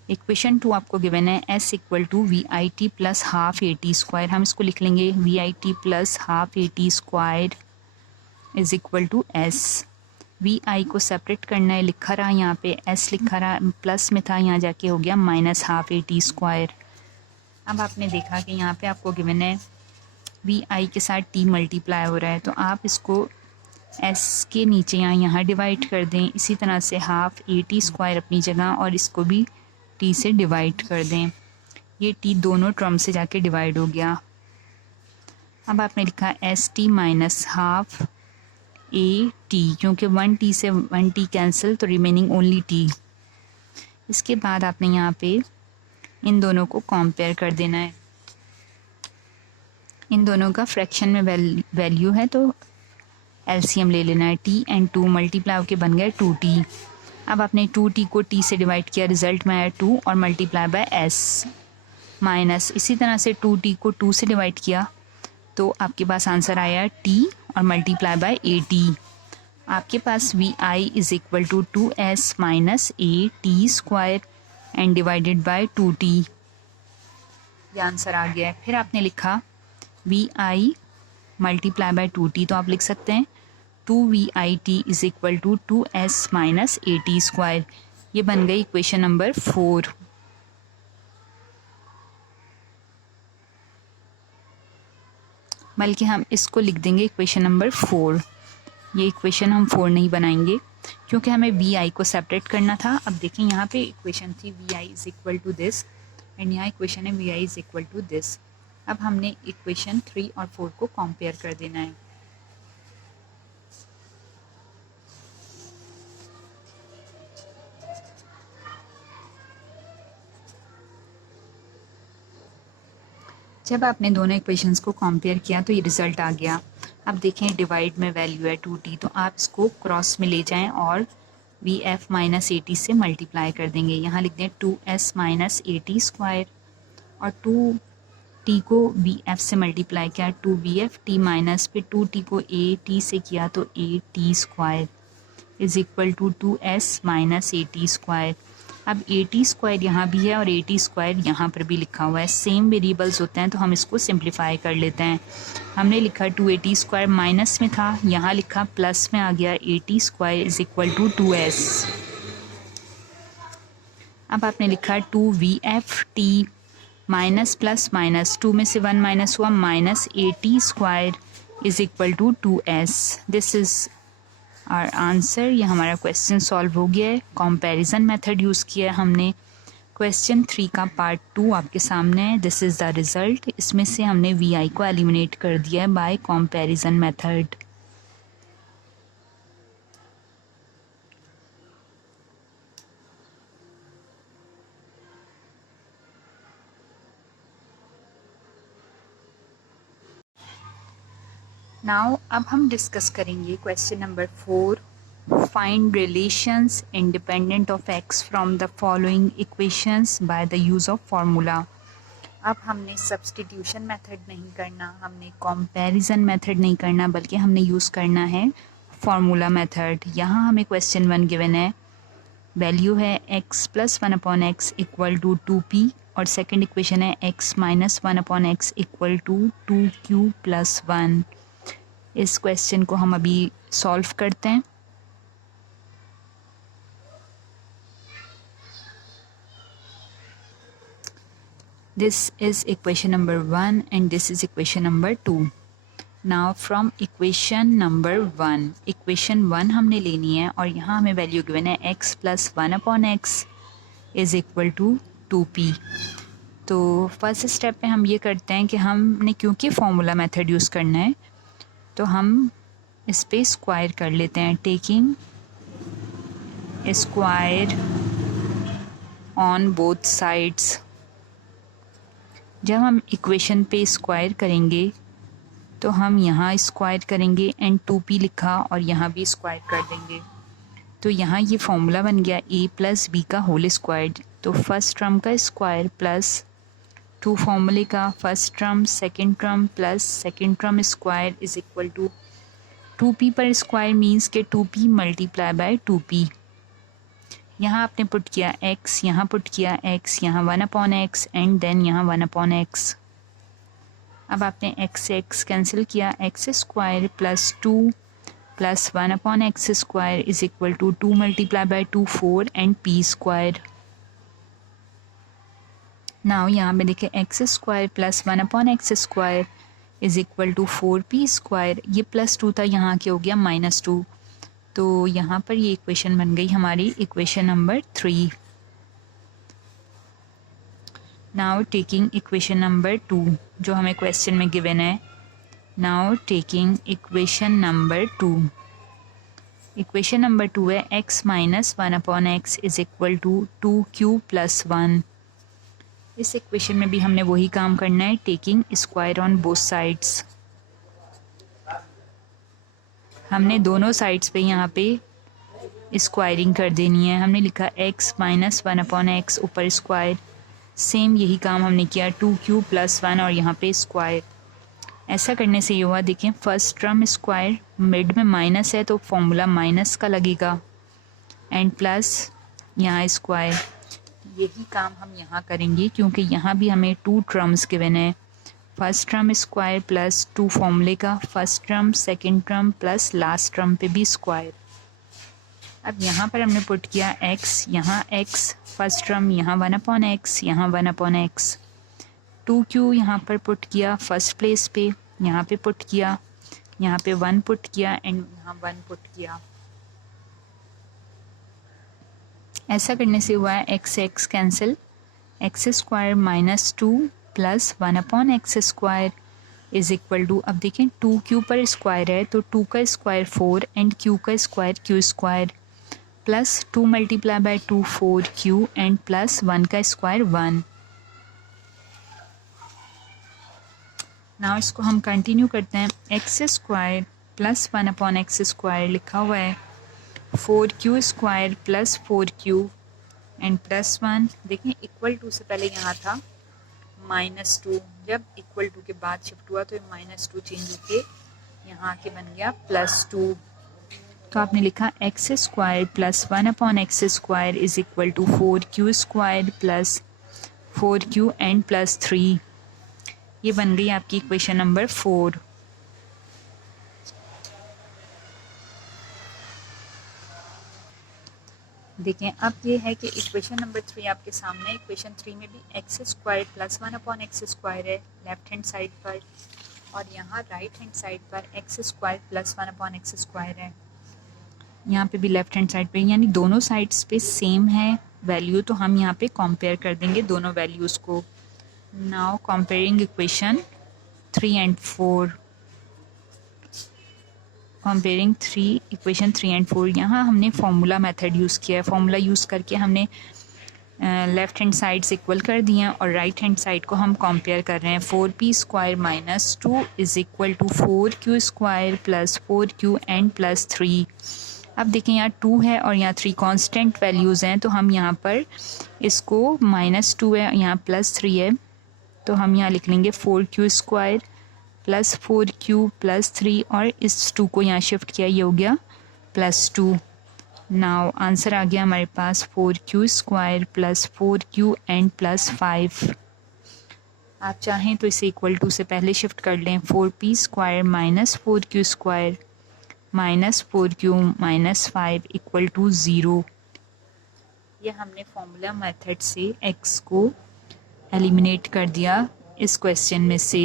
इक्वेशन 2 आपको गिवन है S equal to we I T plus half A T square. हम इसको लिख लेंगे V I T plus half A T square is equal to S. V आई को सेपरेट करना है, लिखा रहा यहाँ पे एस लिखा रहा, प्लस में था, यहाँ जाके हो गया minus half A T square. अब आपने देखा कि यहाँ पे आपको गिवन है वी आई के साथ टी मल्टीप्लाई हो रहा है, तो आप इसको एस के नीचे यहाँ डिवाइड कर दें। इसी तरह से हाफ ए टी स्क्वायर अपनी जगह और इसको भी टी से डिवाइड कर दें। ये टी दोनों टर्म से जाके डिवाइड हो गया। अब आपने लिखा S T minus half A T, क्योंकि 1 टी से 1 टी कैंसिल, तो रिमेनिंग ओनली टी। इसके बाद आपने यहाँ पे इन दोनों को कंपेयर कर देना है। इन दोनों का फ्रैक्शन में वैल्यू है, तो एलसीएम ले लेना है। टी एंड 2 मल्टीप्लाई होके बन गए 2t। अब आपने 2t को t से डिवाइड किया, रिजल्ट में आया 2 और मल्टीप्लाई बाय s माइनस, इसी तरह से 2t को 2 से डिवाइड किया तो आपके पास आंसर आया t और मल्टीप्लाई बाय at। आपके पास V I is equal to 2s minus A T square and divided by 2t। ये आंसर आ गया है। फिर आपने लिखा V I multiply by 2t, तो आप लिख सकते हैं 2vit is equal to 2s minus A T square. ये बन गई इक्वेशन नंबर 4। बल्कि हम इसको लिख देंगे इक्वेशन नंबर 4। ये इक्वेशन हम 4 नहीं बनाएंगे क्योंकि हमें वी आई को सेपरेट करना था। अब देखें यहाँ पे इक्वेशन थी v I is equal to this and यहाँ इक्वेशन है v I is equal to this. अब हमने इक्वेशन 3 और 4 को कंपेयर कर देना है। जब आपने दोनों इक्वेशंस को कंपेयर किया तो ये रिज़ल्ट आ गया। अब देखें डिवाइड में वैल्यू है 2t, तो आप इसको क्रॉस में ले जाएं और vf माइनस ए टी से मल्टीप्लाई कर देंगे। यहाँ लिख दें 2s minus A T square और 2t को vf से मल्टीप्लाई किया 2vf t माइनस फिर 2t को ए टी से किया तो a T square is equal to 2s minus A T square. अब ए टी स्क्वायर यहाँ भी है और ए टी स्क्वायर यहाँ पर भी लिखा हुआ है, सेम वेरिएबल्स होते हैं तो हम इसको सिंप्लीफाई कर लेते हैं। हमने लिखा 2a स्क्वायर माइनस में था, यहाँ लिखा प्लस में आ गया a square is equal to 2s। अब आपने लिखा 2vft माइनस प्लस माइनस 2 में से 1 माइनस हुआ minus a square is equal to 2s। This is our answer. ये हमारा क्वेश्चन सॉल्व हो गया है। कंपैरिजन मेथड यूज़ किया है हमने। क्वेश्चन 3 का पार्ट 2 आपके सामने है। This is the result. इसमें से हमने वी आई को एलिमिनेट कर दिया है बाय कंपैरिजन मेथड। नाउ अब हम डिस्कस करेंगे question number 4। Find relations independent of x from the following equations by the use of formula. अब हमने सब्सटीट्यूशन मेथड नहीं करना, हमने कंपैरिजन मेथड नहीं करना, बल्कि हमने यूज़ करना है फार्मूला मेथड। यहाँ हमें क्वेश्चन 1 गिवन है, वैल्यू है x plus 1 upon x equal to 2p और सेकेंड इक्वेशन है x minus 1 upon x equal to 2q plus 1। इस क्वेश्चन को हम अभी सॉल्व करते हैं। This is equation number 1 and this is equation number 2. Now from equation number 1, equation 1 हमने लेनी है और यहाँ हमें वैल्यू गिवन है x plus 1 upon x is equal to 2p। तो फर्स्ट स्टेप पे हम ये करते हैं कि हमने क्योंकि फार्मूला मेथड यूज़ करना है तो हम इस पे स्क्वायर कर लेते हैं, taking square on both sides. जब हम इक्वेशन पे स्क्वायर करेंगे तो हम यहाँ स्क्वायर करेंगे एंड 2p लिखा और यहाँ भी स्क्वायर कर देंगे, तो यहाँ ये फॉर्मूला बन गया a प्लस बी का होल स्क्वायर। तो फर्स्ट टर्म का स्क्वायर प्लस 2 फॉर्मूले का first term second term plus second term square is equal to 2p पर स्क्वायर मीन्स के 2p मल्टीप्लाई बाय 2p। यहाँ आपने पुट किया x, यहाँ पुट किया x, यहाँ 1 अपॉन एक्स एंड देन यहाँ 1 अपॉन एक्स। अब आपने x से x कैंसिल किया, x square plus 2 plus 1 upon x square is equal to 2 multiply by 2 4 and p square. Now यहाँ पे देखिए x square plus 1 upon x square is equal to 4p square. ये plus 2 था, यहाँ क्या हो गया -2, तो यहाँ पर ये इक्वेशन बन गई हमारी equation number 3। Now taking equation number 2 जो हमें क्वेश्चन में गिवन है। Now taking equation number 2, equation number 2 है x minus 1 upon x is equal to 2q plus 1। इस इक्वेशन में भी हमने वही काम करना है, taking square on both sides. हमने दोनों साइड्स पे यहाँ पे स्क्वायरिंग कर देनी है। हमने लिखा x माइनस 1 अपॉन एक्स ऊपर स्क्वायर, सेम यही काम हमने किया 2q प्लस 1 और यहाँ पे स्क्वायर। ऐसा करने से ये हुआ, देखें फर्स्ट टर्म स्क्वायर, मिड में माइनस है तो फॉर्मूला माइनस का लगेगा एंड प्लस यहाँ स्क्वायर। यही काम हम यहाँ करेंगे क्योंकि यहाँ भी हमें 2 टर्म्स गिवन है, फर्स्ट टर्म स्क्वायर प्लस 2 फॉर्मूले का first term second term plus last term पे भी स्क्वायर। अब यहाँ पर हमने पुट किया x, यहाँ x फर्स्ट टर्म, यहाँ 1 अपॉन एक्स, यहाँ 1 अपॉन एक्स, 2q यहाँ पर पुट किया फर्स्ट प्लेस पे, यहाँ पे पुट किया, यहाँ पे 1 पुट किया एंड यहाँ 1 पुट किया। ऐसा करने से हुआ है x cancel, x square minus 2 plus 1 upon x square is equal to, अब देखें 2q पर स्क्वायर है तो 2 का स्क्वायर 4 एंड q का square q square plus 2 multiply by 2 4q and plus 1 का स्क्वायर 1। नाउ इसको हम कंटिन्यू करते हैं। X square plus 1 upon x square लिखा हुआ है, 4q square plus 4q and plus 1। देखें इक्वल टू से पहले यहाँ था -2, जब इक्वल टू के बाद शिफ्ट हुआ तो ये -2 चेंज होके यहाँ के बन गया +2। तो आपने लिखा x square plus 1 upon x square is equal to 4q square plus 4q and plus 3। ये बन गई आपकी इक्वेशन नंबर 4। देखें अब ये है कि इक्वेशन नंबर 3 आपके सामने। इक्वेशन 3 में भी x square plus 1 upon x square है लेफ्ट हैंड साइड पर, और यहाँ राइट हैंड साइड पर x square plus 1 upon x square है। यहाँ पे भी लेफ्ट हैंड साइड पे, यानी दोनों साइड्स पे सेम है वैल्यू, तो हम यहाँ पे कंपेयर कर देंगे दोनों वैल्यूज़ को। Now comparing equation 3 and 4, comparing equation 3 and 4। यहाँ हमने फार्मूला मेथड यूज़ किया है। फार्मूला यूज़ करके हमने लेफ़्ट हैंड साइड्स इक्वल कर दिए हैं और राइट हैंड साइड को हम कंपेयर कर रहे हैं। 4p square minus 2 is equal to 4q square plus 4q and plus 3। अब देखें यहाँ 2 है और यहाँ 3 कांस्टेंट वैल्यूज़ हैं, तो हम यहाँ पर इसको -2 है, यहाँ +3 है, तो हम यहाँ लिख लेंगे 4q square plus 4q plus 3, और इस 2 को यहाँ शिफ्ट किया, ये हो गया +2। नाउ आंसर आ गया हमारे पास 4q square plus 4q and plus 5। आप चाहें तो इसे इक्वल टू से पहले शिफ्ट कर लें। 4p square minus 4q square minus 4q minus 5 equal to 0। ये हमने फॉर्मूला मेथड से x को एलिमिनेट कर दिया इस क्वेश्चन में से।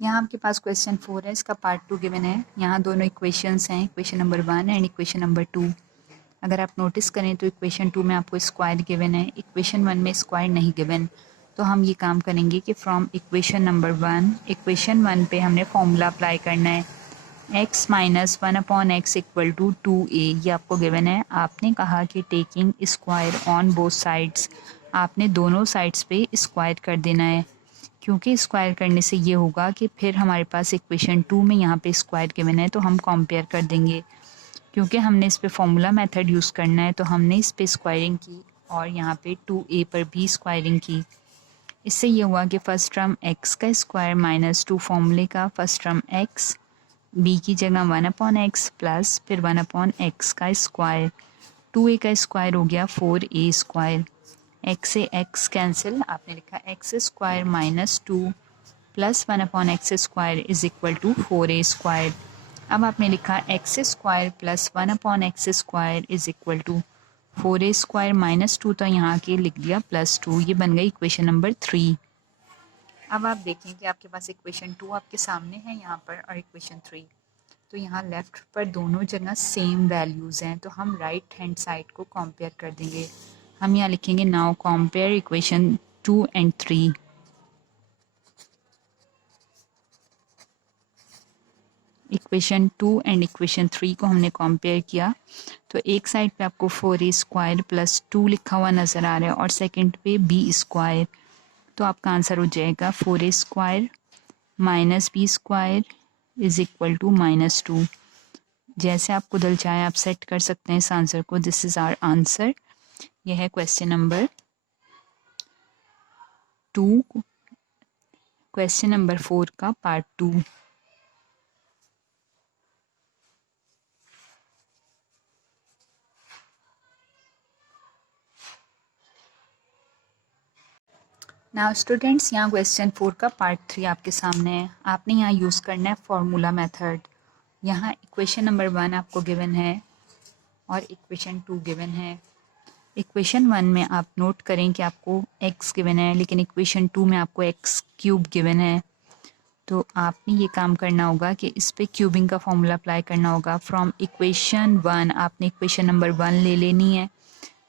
यहाँ आपके पास क्वेश्चन 4 है, इसका पार्ट 2 गिवन है। यहाँ दोनों इक्वेशंस हैं, equation number 1 and equation number 2। अगर आप नोटिस करें तो इक्वेशन 2 में आपको स्क्वायर गिवन है, इक्वेशन 1 में स्क्वायर नहीं गिवन। तो हम ये काम करेंगे कि फ्रॉम इक्वेशन नंबर 1, इक्वेशन 1 पे हमने फॉर्मूला अप्लाई करना है। x minus 1 upon x equal to 2a, ये आपको गिवन है। आपने कहा कि taking square on both sides, आपने दोनों साइड्स पे स्क्वायर कर देना है, क्योंकि स्क्वायर करने से ये होगा कि फिर हमारे पास इक्वेशन 2 में यहाँ पे स्क्वायर गिवन है, तो हम कंपेयर कर देंगे। क्योंकि हमने इस पे फॉर्मूला मेथड यूज़ करना है, तो हमने इस पे स्क्वायरिंग की और यहाँ पे 2a पर भी स्क्वायरिंग की। इससे ये हुआ कि फ़र्स्ट टर्म x का स्क्वायर माइनस 2 फॉर्मूले का फ़र्स्ट टर्म x, b की जगह 1 अपॉन एक्स प्लस फिर 1 अपॉन एक्स का स्क्वायर, 2a का स्क्वायर हो गया 4a स्क्वायर। x से x कैंसिल, आपने लिखा x square minus 2 plus 1 upon x square is equal to 4a square. अब आपने लिखा x square plus 1 upon x square is equal to 4a square minus 2, तो यहाँ के लिख दिया +2। ये बन गई इक्वेशन नंबर 3। अब आप देखें कि आपके पास इक्वेशन 2 आपके सामने है यहाँ पर और इक्वेशन 3, तो यहाँ लेफ़्ट पर दोनों जगह सेम वैल्यूज़ हैं, तो हम राइट हैंड साइड को कंपेयर कर देंगे। हम यहाँ लिखेंगे now compare equation 2 and 3। Equation 2 and equation 3 को हमने कंपेयर किया, तो एक साइड पे आपको 4a स्क्वायर प्लस 2 लिखा हुआ नज़र आ रहा है और सेकंड पे b स्क्वायर, तो आपका आंसर हो जाएगा 4a square minus b square is equal to -2। जैसे आपको दिल चाहे आप सेट कर सकते हैं इस आंसर को। This is our answer. यह है क्वेश्चन नंबर 2, क्वेश्चन नंबर 4 का पार्ट 2। नाउ स्टूडेंट्स, यहाँ क्वेश्चन 4 का पार्ट 3 आपके सामने है। आपने यहाँ यूज़ करना है फार्मूला मेथड। यहाँ इक्वेशन नंबर 1 आपको गिवन है और इक्वेशन 2 गिवन है। इक्वेशन 1 में आप नोट करें कि आपको x गिवन है, लेकिन इक्वेशन 2 में आपको x क्यूब गिवन है। तो आपने ये काम करना होगा कि इस पे क्यूबिंग का फॉर्मूला अप्लाई करना होगा। फ्रॉम इक्वेशन 1 आपने इक्वेशन नंबर 1 ले लेनी है।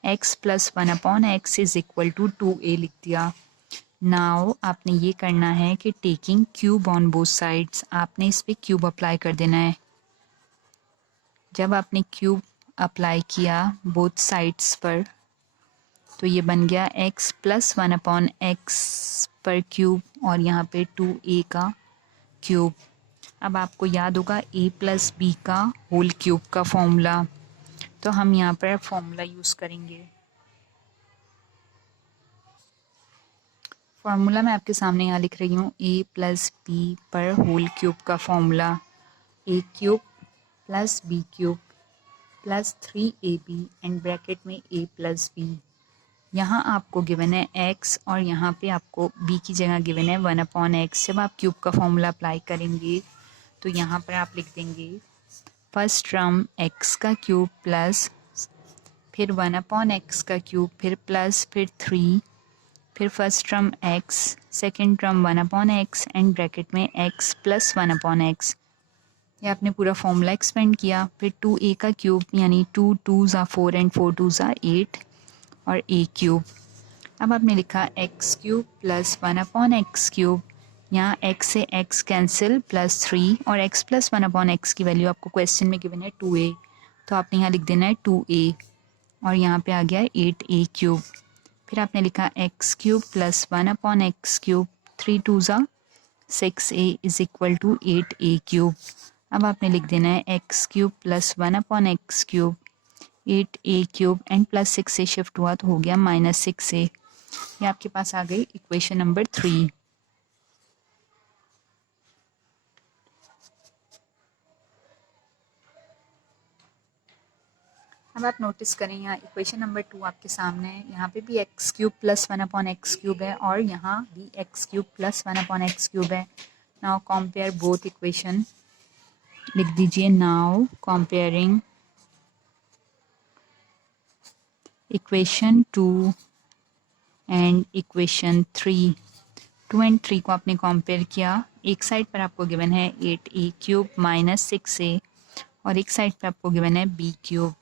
x plus 1 upon x is equal to 2a लिख दिया। नाउ आपने ये करना है कि taking cube on both sides, आपने इस पे क्यूब अप्लाई कर देना है। जब आपने क्यूब अप्लाई किया बोथ साइड्स पर तो ये बन गया x प्लस 1/x पर क्यूब और यहाँ पे 2a का क्यूब। अब आपको याद होगा a प्लस b का होल क्यूब का फॉर्मूला, तो हम यहाँ पर फॉर्मूला यूज़ करेंगे। फॉर्मूला मैं आपके सामने यहाँ लिख रही हूँ, a प्लस b पर होल क्यूब का formula a cube plus b cube plus 3ab and bracket में a प्लस b। यहाँ आपको गिवन है x और यहाँ पे आपको b की जगह गिवन है 1/x। जब आप क्यूब का फॉर्मूला अप्लाई करेंगे तो यहाँ पर आप लिख देंगे फर्स्ट टर्म x का क्यूब प्लस फिर 1/x का क्यूब फिर प्लस फिर 3 फिर first term x second term 1/x and bracket में x प्लस 1/x। ये आपने पूरा फॉर्मूला एक्सपेंड किया। फिर 2a का क्यूब यानी 2 2s are 4 and 4 2s are 8 और a क्यूब। अब आपने लिखा x cube plus 1/x cube, यहाँ x से x कैंसिल प्लस 3 और x प्लस 1/x की वैल्यू आपको क्वेश्चन में गिवन है 2a, तो आपने यहाँ लिख देना है 2a और यहाँ पे आ गया 8a क्यूब। फिर आपने लिखा x cube plus 1/x cube 3 2s are 6a is equal to 8a cube. अब आपने लिख देना है x cube plus 1/x cube 8a cube and plus 6 से शिफ्ट हुआ तो हो गया -6a। ये आपके पास आ गई इक्वेशन नंबर 3। अब आप नोटिस करें यहाँ इक्वेशन नंबर 2 आपके सामने है। यहाँ पे भी x cube plus 1/x cube है और यहाँ भी x cube plus 1/x cube है। नाउ कंपेयर बोथ इक्वेशन, लिख दीजिए now comparing equation 2 and equation 3। 2 and 3 को आपने कंपेयर किया। एक साइड पर आपको गिवन है 8a क्यूब माइनस 6a और एक साइड पर आपको गिवन है b क्यूब।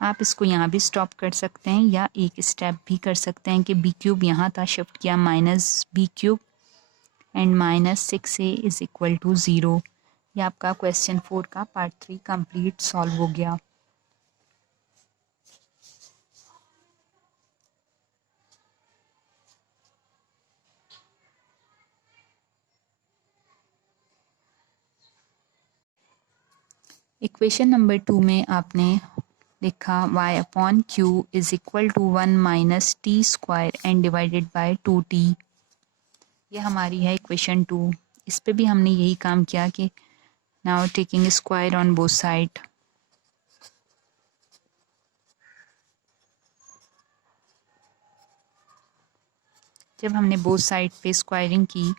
आप इसको यहाँ भी स्टॉप कर सकते हैं या एक स्टेप भी कर सकते हैं कि b क्यूब यहाँ था शिफ्ट किया minus b cube and -6a is equal to 0। ये आपका क्वेश्चन 4 का पार्ट 3 कंप्लीट सॉल्व हो गया। इक्वेशन नंबर 2 में आपने लिखा y/q is equal to 1 minus t square and divided by 2t। ये हमारी है इक्वेशन 2। इस पे भी हमने यही काम किया कि now taking square on both side. जब हमने बोथ साइड पे स्क्वायरिंग की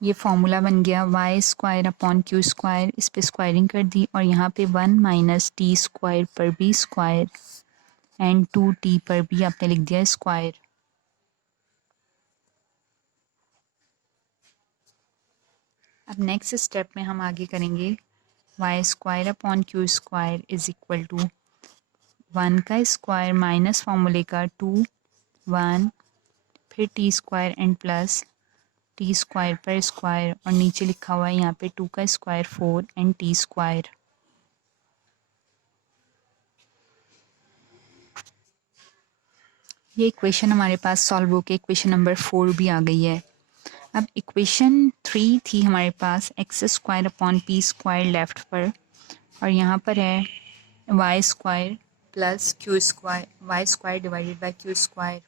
ये फॉर्मूला बन गया y square upon q square. इस पे स्क्वायरिंग कर दी और यहाँ पे 1 माइनस टी स्क्वायर पर भी स्क्वायर एंड 2t पर भी आपने लिख दिया स्क्वायर। अब नेक्स्ट स्टेप में हम आगे करेंगे y square upon q square is equal to 1 का स्क्वायर माइनस फॉर्मूले का 2 1 फिर t square and plus t square पर स्क्वायर और नीचे लिखा हुआ है यहाँ पे 2 का स्क्वायर 4 एंड टी स्क्वायर। ये इक्वेशन हमारे पास सॉल्व होके इक्वेशन नंबर 4 भी आ गई है। अब इक्वेशन 3 थी हमारे पास X square upon P square left पर और यहाँ पर है Y square plus Q square Y square divided by Q square.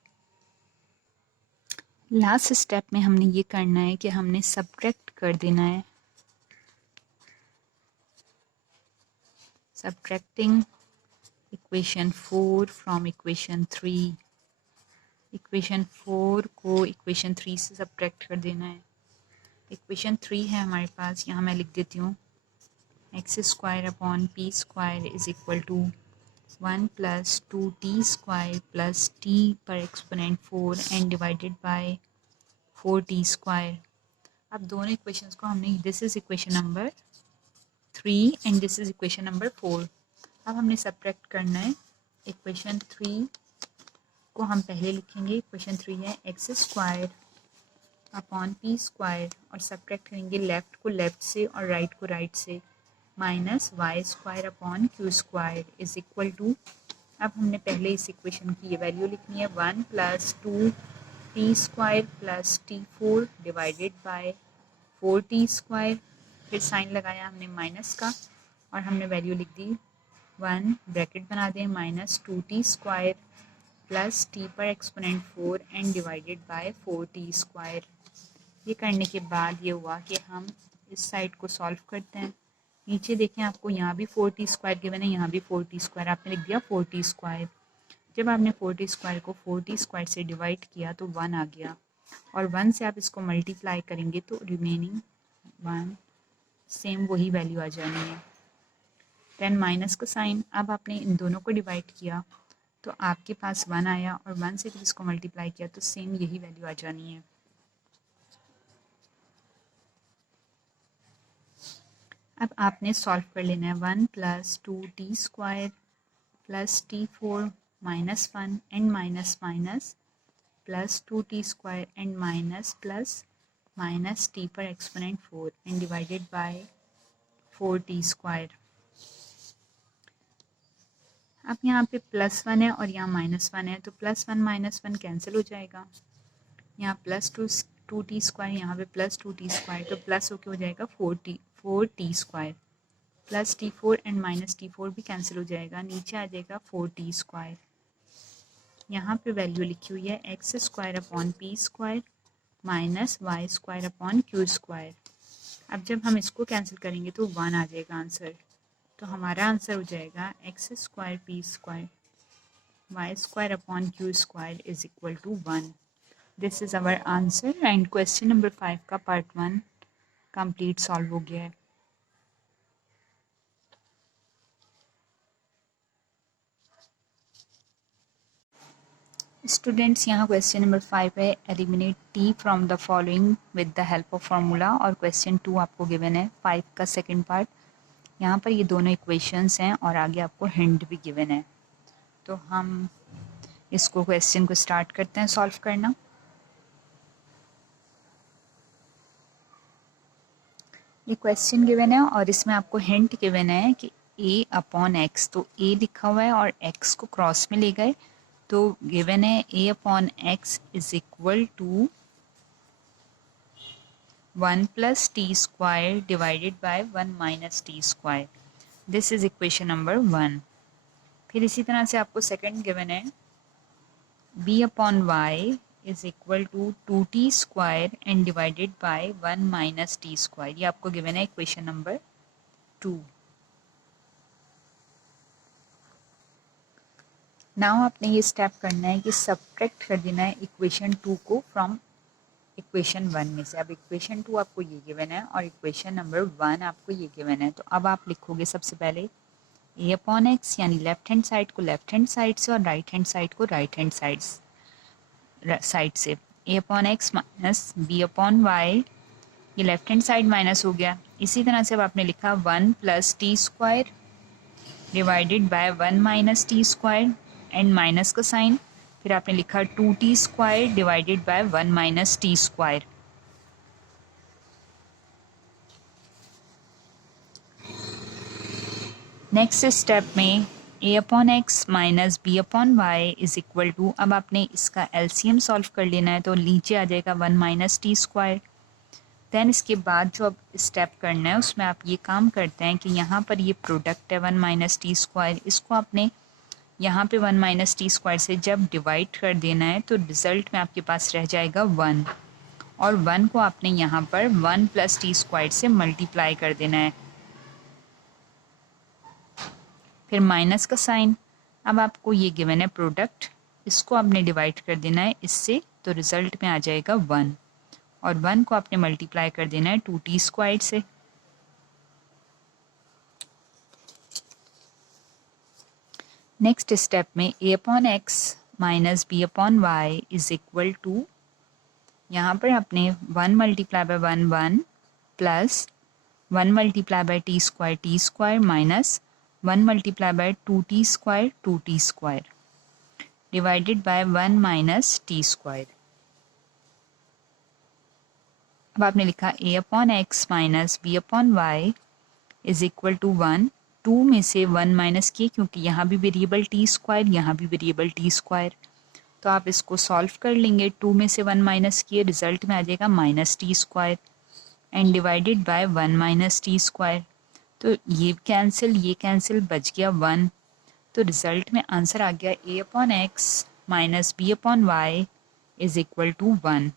Last step में हमने ये करना है कि हमने सब्ट्रैक्ट कर देना है। Subtracting equation 4 from equation 3। Equation 4 को इक्वेशन 3 से सब्ट्रैक्ट कर देना है। इक्वेशन 3 है हमारे पास, यहाँ मैं लिख देती हूँ x square upon P square is equal to 1 प्लस 2t स्क्वायर प्लस t पर exponent 4 and divided by 4t square. अब दोनों इक्वेशंस को हमने, this is equation number 3 and this is equation number 4। अब हमने सब्ट्रैक्ट करना है इक्वेशन 3 को हम पहले लिखेंगे, इक्वेशन 3 है x square upon P square और सब्ट्रैक्ट करेंगे लेफ़्ट को लेफ़्ट से और राइट को राइट से, minus y square upon q square is equal to, अब हमने पहले इस इक्वेशन की ये वैल्यू लिखनी है 1 + 2 T square plus T4 divided by 4t square, फिर साइन लगाया हमने माइनस का और हमने वैल्यू लिख दी 1 ब्रैकेट बना दें minus 2t square plus t पर exponent 4 and divided by 4t square. ये करने के बाद ये हुआ कि हम इस साइड को सॉल्व करते हैं। नीचे देखें आपको यहाँ भी 4t स्क्वायर गिवन है, यहाँ भी 4t स्क्वायर, आपने लिख दिया 4t स्क्वायर। जब आपने 4t स्क्वायर को 4t स्क्वायर से डिवाइड किया तो 1 आ गया और 1 से आप इसको मल्टीप्लाई करेंगे तो रिमेनिंग 1 सेम वही वैल्यू आ जानी है। देन माइनस का साइन, अब आपने इन दोनों को डिवाइड किया तो आपके पास 1 आया और 1 से जब इसको मल्टीप्लाई किया तो सेम यही वैल्यू आ जानी है। अब आपने सॉल्व कर लेना है 1 + 2t square plus T4 minus 1 and minus minus plus 2t square and minus plus minus t पर exponent 4 and divided by 4t square. अब यहाँ पे +1 है और यहाँ -1 है तो +1 -1 कैंसिल हो जाएगा, यहाँ +2t स्क्वायर, यहाँ पे +2t स्क्वायर तो प्लस होके हो जाएगा 4t square plus T4 and minus T4 भी कैंसिल हो जाएगा, नीचे आ जाएगा 4t स्क्वायर। यहाँ पे वैल्यू लिखी हुई है x square upon P square minus y square upon q square. अब जब हम इसको कैंसिल करेंगे तो 1 आ जाएगा आंसर, तो हमारा आंसर हो जाएगा x square p square Y square upon q square is equal to 1। This is our answer and question number 5 का पार्ट 1 कंप्लीट सॉल्व हो गया है। स्टूडेंट्स यहाँ क्वेश्चन नंबर 5 है eliminate T from the following with the help of formula, और question 2 आपको given है 5 का सेकंड पार्ट। यहाँ पर ये दोनों इक्वेशंस हैं और आगे आपको हिंट भी गिवन है, तो हम इसको क्वेश्चन को स्टार्ट करते हैं सॉल्व करना। ये क्वेश्चन गिवन है और इसमें आपको हिंट गिवन है कि a अपॉन एक्स, तो a लिखा हुआ है और x को क्रॉस में ले गए तो गिवन है a upon x is equal to 1 + t square divided by 1 - t square. This is equation number 1। फिर इसी तरह से आपको सेकंड गिवन है b upon y is equal to 2t square and divided by 1 - t square, ये आपको given है equation number 2। Now आपने ये स्टेप करना है कि सब्ट्रैक्ट कर देना है इक्वेशन 2 को फ्रॉम इक्वेशन 1 में से। अब इक्वेशन 2 आपको ये गिवन है और इक्वेशन नंबर 1 आपको ये गिवन है, तो अब आप लिखोगे सबसे पहले a अपॉन एक्स, यानी लेफ्ट हैंड साइड को लेफ्ट हैंड साइड से और राइट हैंड साइड को राइट हैंड साइड से। a upon x minus b upon y, ये लेफ्ट हैंड साइड माइनस हो गया। इसी तरह से अब आपने लिखा 1 + t square divided by 1 - t square and minus का साइन, फिर आपने लिखा 2t square divided by 1 - t square. Next step में a upon x minus b upon y is equal to, अब आपने इसका एलसीएम सॉल्व कर लेना है तो नीचे आ जाएगा 1 - t स्क्वायर। देन इसके बाद जो अब स्टेप करना है उसमें आप ये काम करते हैं कि यहाँ पर ये प्रोडक्ट है 1 - t स्क्वायर, इसको आपने यहाँ पे 1 - t स्क्वायर से जब डिवाइड कर देना है तो रिज़ल्ट में आपके पास रह जाएगा 1, और 1 को आपने यहाँ पर 1 + t स्क्वायर से मल्टीप्लाई कर देना है, फिर माइनस का साइन। अब आपको ये गिवन है प्रोडक्ट, इसको आपने डिवाइड कर देना है इससे, तो रिज़ल्ट में आ जाएगा 1, और 1 को आपने मल्टीप्लाई कर देना है 2t स्क्वायर से। नेक्स्ट स्टेप में a upon x minus b upon y is equal to, यहाँ पर आपने 1 × 1 1 plus 1 × t square minus 1 × 2t square 2t square. Divided by 1 minus t square. अब आपने लिखा a upon x minus b upon y is equal to 1। 2 में से 1 minus किए क्योंकि यहाँ भी वेरिएबल टी स्क्वायर, यहाँ भी वेरिएबल टी स्क्वायर, तो आप इसको सॉल्व कर लेंगे। 2 में से 1 माइनस किए, रिजल्ट में आ जाएगा minus t square and divided by 1 minus t square. तो ये कैंसिल बच गया 1। तो रिजल्ट में आंसर आ गया a upon x minus b upon y is equal to 1।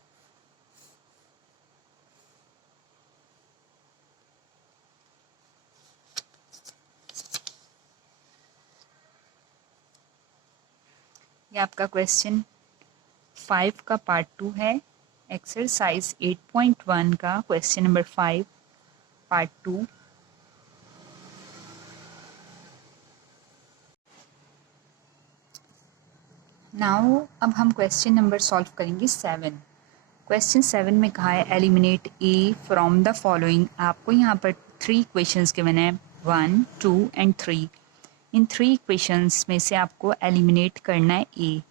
ये आपका क्वेश्चन 5 का पार्ट 2 है। एक्सरसाइज 8.1 का क्वेश्चन नंबर 5 पार्ट 2। नाउ अब हम क्वेश्चन नंबर सॉल्व करेंगे 7। क्वेश्चन 7 में कहा है eliminate A from the following. आपको यहाँ पर 3 इक्वेशंस गिवन है, 1, 2 एंड 3। इन 3 इक्वेशंस में से आपको एलिमिनेट करना है ए।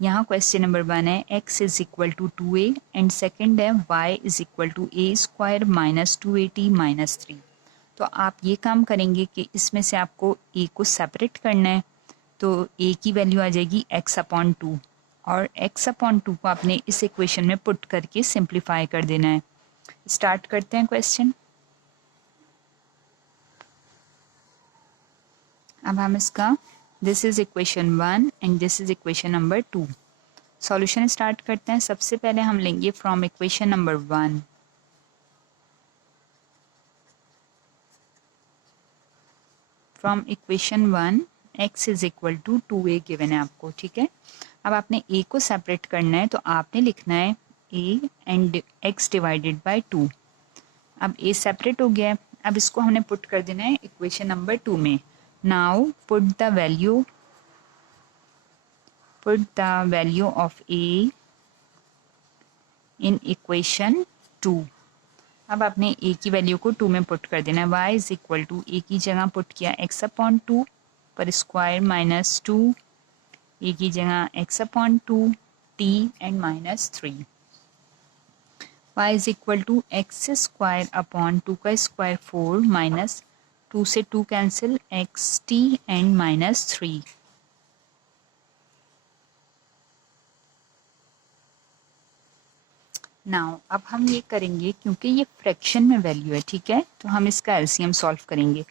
यहाँ क्वेश्चन नंबर 1 है x is equal to 2a and second है y is equal to a square minus 2at minus 3। तो आप ये काम करेंगे कि इसमें से आपको a को सेपरेट करना है। तो a की वैल्यू आ जाएगी x अपॉन 2 और x अपॉन 2 को आपने इस इक्वेशन में पुट करके सिंप्लीफाई कर देना है। स्टार्ट करते हैं क्वेश्चन। अब हम इसका this is equation 1 and this is equation number 2। Solution start करते हैं। सबसे पहले हम लेंगे from equation number 1। From equation 1 x is equal to 2a given है आपको, ठीक है। अब आपने a को सेपरेट करना है, तो आपने लिखना है a and x divided by 2। अब a सेपरेट हो गया है, अब इसको हमने पुट कर देना है इक्वेशन नंबर 2 में। Now put the value of a in equation 2। अब आपने a की वैल्यू को 2 में पुट कर देना है। y is equal to a की जगह पुट किया x अपॉन 2 पर स्क्वायर माइनस 2, a की जगह x upon 2 t and minus 3। y is equal to x square upon 2 का स्क्वायर 4 माइनस 2 से 2 cancel x t and minus 3। Now अब हम ये करेंगे क्योंकि ये फ्रैक्शन में वैल्यू है, ठीक है, तो हम इसका एलसीएम सॉल्व करेंगे।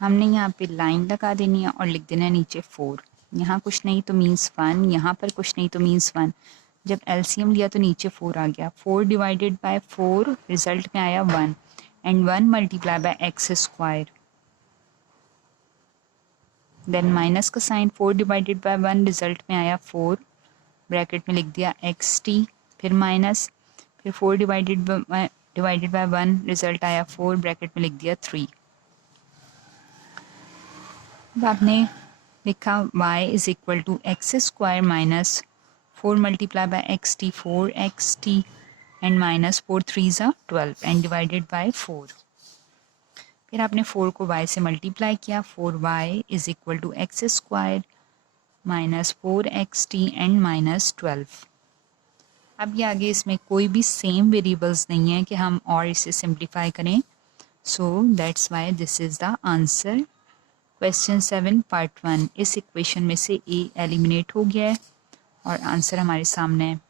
हमने यहाँ पे लाइन लगा देनी है और लिख देना है नीचे 4। यहाँ कुछ नहीं तो मीन्स 1, यहाँ पर कुछ नहीं तो मीन्स 1। जब एलसीएम लिया तो नीचे 4 आ गया। 4 डिवाइडेड बाय 4 रिजल्ट में आया 1 and 1 multiply by x square. Then minus का साइन, 4 डिवाइडेड बाय 1 रिजल्ट में आया 4, ब्रैकेट में लिख दिया एक्स टी, फिर माइनस, फिर 4 डिवाइडेड बाय 1 रिजल्ट आया 4, ब्रैकेट में लिख दिया 3। अब आपने लिखा y is equal to x square minus 4 multiply by x t, 4xt and minus 4 3 ज़ा 12 एंड डिवाइडेड बाय 4। फिर आपने 4 को y से मल्टीप्लाई किया, 4y is equal to x square minus 4xt and minus 12। अब ये आगे इसमें कोई भी सेम वेरिएबल्स नहीं है कि हम और इसे सिंप्लीफाई करें, so that's why this is the answer. Question 7 part 1। इस इक्वेशन में से ए एलिमिनेट हो गया है और आंसर हमारे सामने है।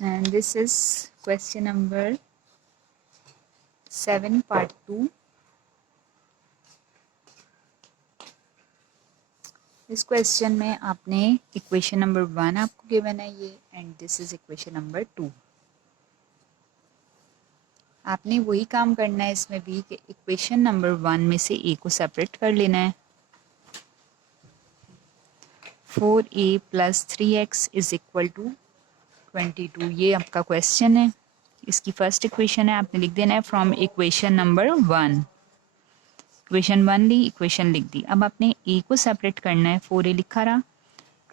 And this is question number 7 part 2। इस क्वेश्चन में आपने इक्वेशन नंबर 1 आपको गिवन है ये, and this is equation number 2। आपने वही काम करना है इसमें भी कि इक्वेशन नंबर 1 में से ए को सेपरेट कर लेना है। 4a plus 3x is equal to 22 ये आपका क्वेश्चन है। इसकी फर्स्ट इक्वेशन है, आपने लिख देना है फ्रॉम इक्वेशन नंबर 1। इक्वेशन 1 ली, इक्वेशन लिख दी। अब आपने ए को सेपरेट करना है, 4a लिखा रहा,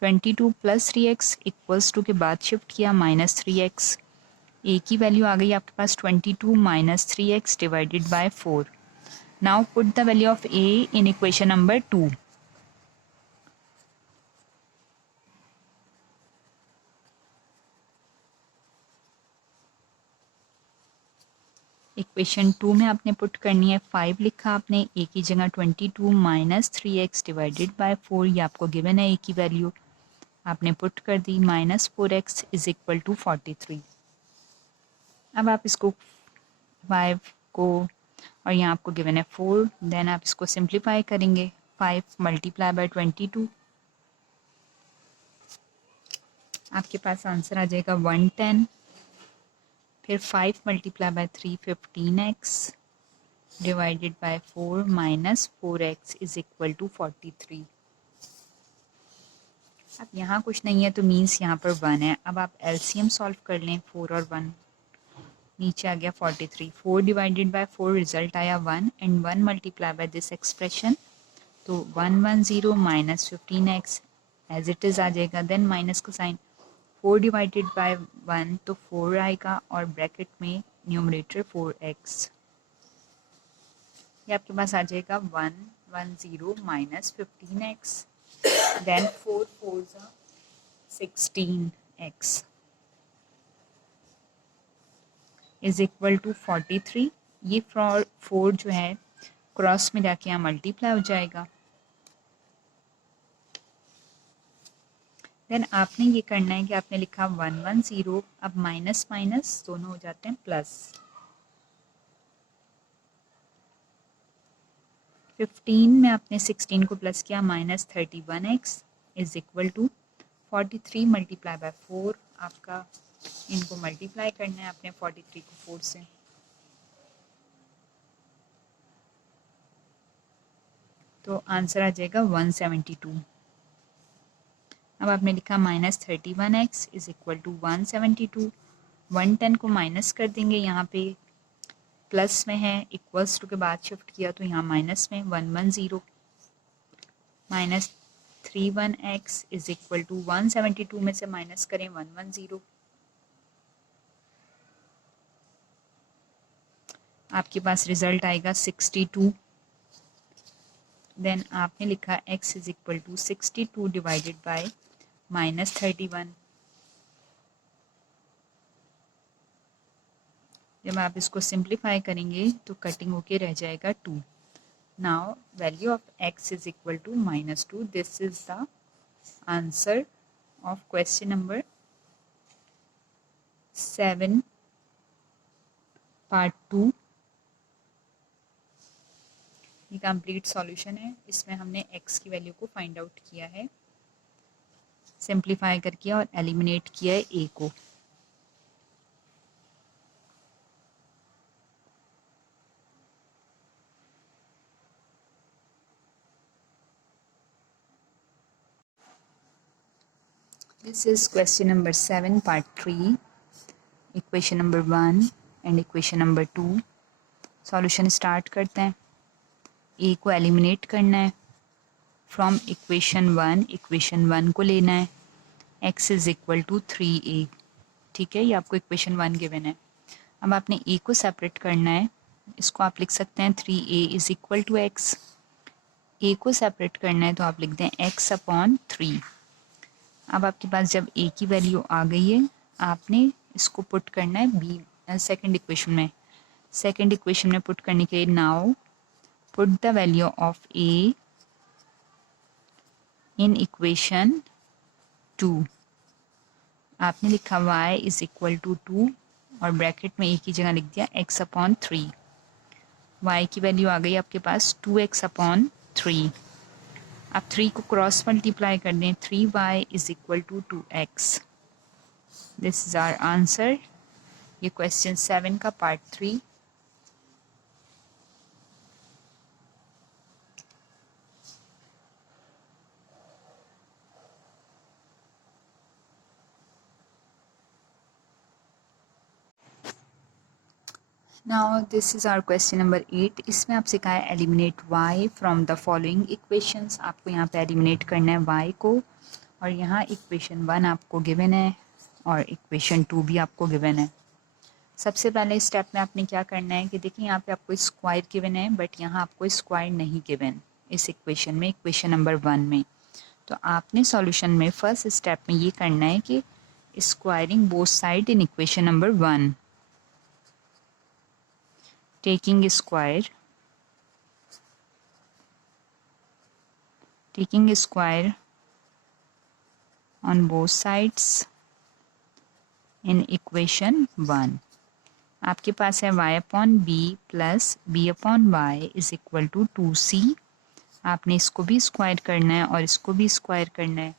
22 प्लस 3x इक्वल्स टू के बाद शिफ्ट किया माइनस 3x। ए की वैल्यू आ गई आपके पास 22 minus 3x divided by 4। Now put the value of A in equation number 2। Equation 2 में आपने पुट करनी है 5 लिखा आपने, ए की जगह 22 माइनस 3x डिवाइडेड बाय 4, ये आपको गिवन है ए की वैल्यू, आपने पुट कर दी minus 4x is equal to 43। अब आप इसको 5 को और यहाँ आपको गिवन है 4, देन आप इसको सिंप्लीफाई करेंगे, 5 मल्टीप्लाई बाय 22, आपके पास आंसर आ जाएगा 110। फिर 5 multiply by 3 15x divided by 4 minus 4x is equal to 43। अब यहाँ कुछ नहीं है तो मीन्स यहाँ पर 1 है। अब आप एलसीएम सॉल्व कर लें, 4 और 1, नीचे आ गया 43। 4 डिवाइडेड बाय 4 रिजल्ट आया 1 and 1 multiply by this expression, तो 110 minus 15x as it is आ जाएगा, देन माइनस का साइन, 4 डिवाइडेड बाय 1 तो 4 आएगा और ब्रैकेट में न्यूमरेटर 4x, ये आपके पास आ जाएगा 110 minus 15x, then 4 4 16x is equal to 43। ये 4 जो है क्रॉस में जाके यहाँ मल्टीप्लाई हो जाएगा। देन आपने ये करना है कि आपने लिखा 110, अब माइनस माइनस दोनों हो जाते हैं प्लस, 15 में आपने 16 को प्लस किया minus 31x is equal to 43 multiply by 4, आपका इनको मल्टीप्लाई करना है आपने 43 को 4 से, तो आंसर आ जाएगा 172। अब आपने लिखा minus 31x is equal to 172, 110 को माइनस कर देंगे, यहाँ पे प्लस में है, इक्वल्स टू के बाद शिफ्ट किया तो यहाँ माइनस में 110 minus 31x is equal to 172 में से माइनस करें 110, आपके पास रिजल्ट आएगा 62। देन आपने लिखा x is equal to 62 divided by minus 31। जब आप इसको सिंप्लीफाई करेंगे तो कटिंग होके रह जाएगा 2। Now value of x is equal to -2। This is the answer of question number 7 part 2। ये कंप्लीट सॉल्यूशन है, इसमें हमने x की वैल्यू को फाइंड आउट किया है, सिंप्लीफाई करके और एलिमिनेट किया है a को। This is question number 7 part 3, equation number 1 and equation number 2। Solution start करते हैं। ए को एलिमिनेट करना है फ्रॉम इक्वेशन 1, इक्वेशन 1 को लेना है, x is equal to 3a, ठीक है, ये आपको इक्वेशन 1 गिवन है। अब आपने a को सेपरेट करना है, इसको आप लिख सकते हैं 3a is equal to x। a को सेपरेट करना है तो आप लिख दें x अपॉन 3। अब आपके पास जब a की वैल्यू आ गई है, आपने इसको पुट करना है b सेकंड इक्वेशन में। सेकंड इक्वेशन में पुट करने के लिए now put the value of a in equation 2। आपने लिखा y इज इक्वल टू 2 और ब्रैकेट में a की जगह लिख दिया x अपॉन 3। y की वैल्यू आ गई आपके पास 2x अपॉन 3। आप 3 को क्रॉस मल्टीप्लाई कर दें, 3y is equal to 2x। This is our answer. ये क्वेश्चन 7 का part 3। Now this is our question number 8। इसमें आपसे कहा है eliminate y from the following equations. आपको यहाँ पे एलिमिनेट करना है y को, और यहाँ इक्वेशन 1 आपको गिवन है और इक्वेशन 2 भी आपको गिवन है। सबसे पहले स्टेप में आपने क्या करना है कि देखिए यहाँ पे आपको स्क्वायर गिवन है, बट यहाँ आपको स्क्वायर नहीं गिवन इस इक्वेशन में, इक्वेशन नंबर 1 में। तो आपने सॉल्यूशन में फर्स्ट स्टेप में ये करना है कि squaring both side in equation number 1, taking square on both sides in equation 1। आपके पास है y upon b plus b upon y is equal to 2c। आपने इसको भी स्क्वायर करना है और इसको भी स्क्वायर करना है।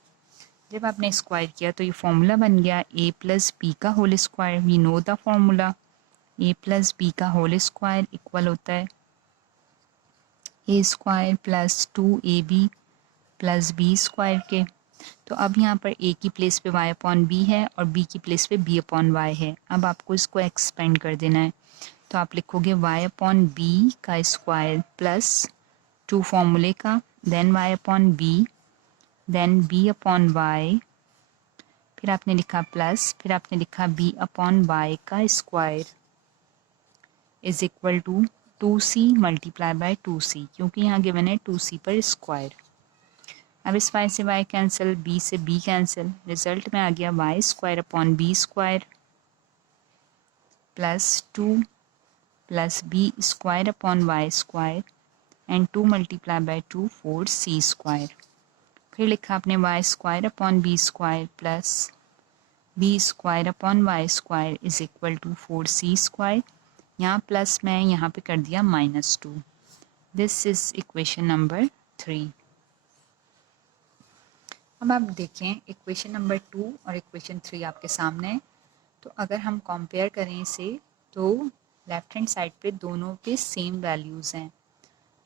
जब आपने स्क्वायर किया तो ये फॉर्मूला बन गया a प्लस बी का whole square. We know the formula, a plus b का होल स्क्वायर इक्वल होता है a square plus 2ab plus B square के। तो अब यहाँ पर a की प्लेस पे y अपॉन बी है और b की प्लेस पे b अपॉन वाई है। अब आपको इसको एक्सपेंड कर देना है, तो आप लिखोगे y अपॉन बी का स्क्वायर प्लस 2 फॉर्मूले का, then y upon b, then b upon y, फिर आपने लिखा प्लस, फिर आपने लिखा b अपॉन वाई का square is equal to 2c multiply by 2c, क्योंकि यहाँ गिवन है 2c पर स्क्वायर। अब इस y से y कैंसिल, b से b कैंसिल, रिजल्ट में आ गया y square upon b square plus 2 plus B square upon y square and 2 multiply by 2 4c square. फिर लिखा आपने y square upon b square plus B square upon y square is equal to 4c square. यहाँ plus में यहाँ पे कर दिया -2। This is equation number 3। अब आप देखें इक्वेशन नंबर 2 और इक्वेशन 3 आपके सामने है। तो अगर हम कंपेयर करें इसे तो लेफ्ट हैंड साइड पे दोनों पे सेम वैल्यूज़ हैं।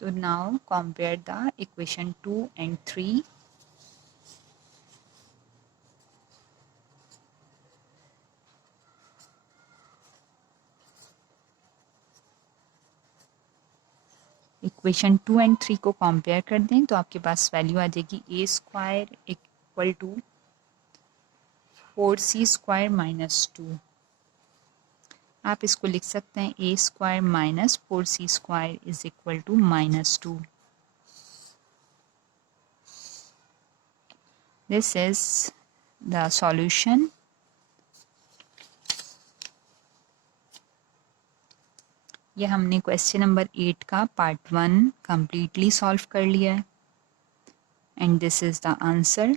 तो now compare the equation 2 and 3। Equation 2 and 3 को कंपेयर कर दें तो आपके पास वैल्यू आ जाएगी a square equal to 4c square -2। आप इसको लिख सकते हैं a square minus 4c square is equal to -2। This is the solution. ये हमने क्वेश्चन नंबर 8 का पार्ट 1 कंप्लीटली सॉल्व कर लिया है and this is the answer.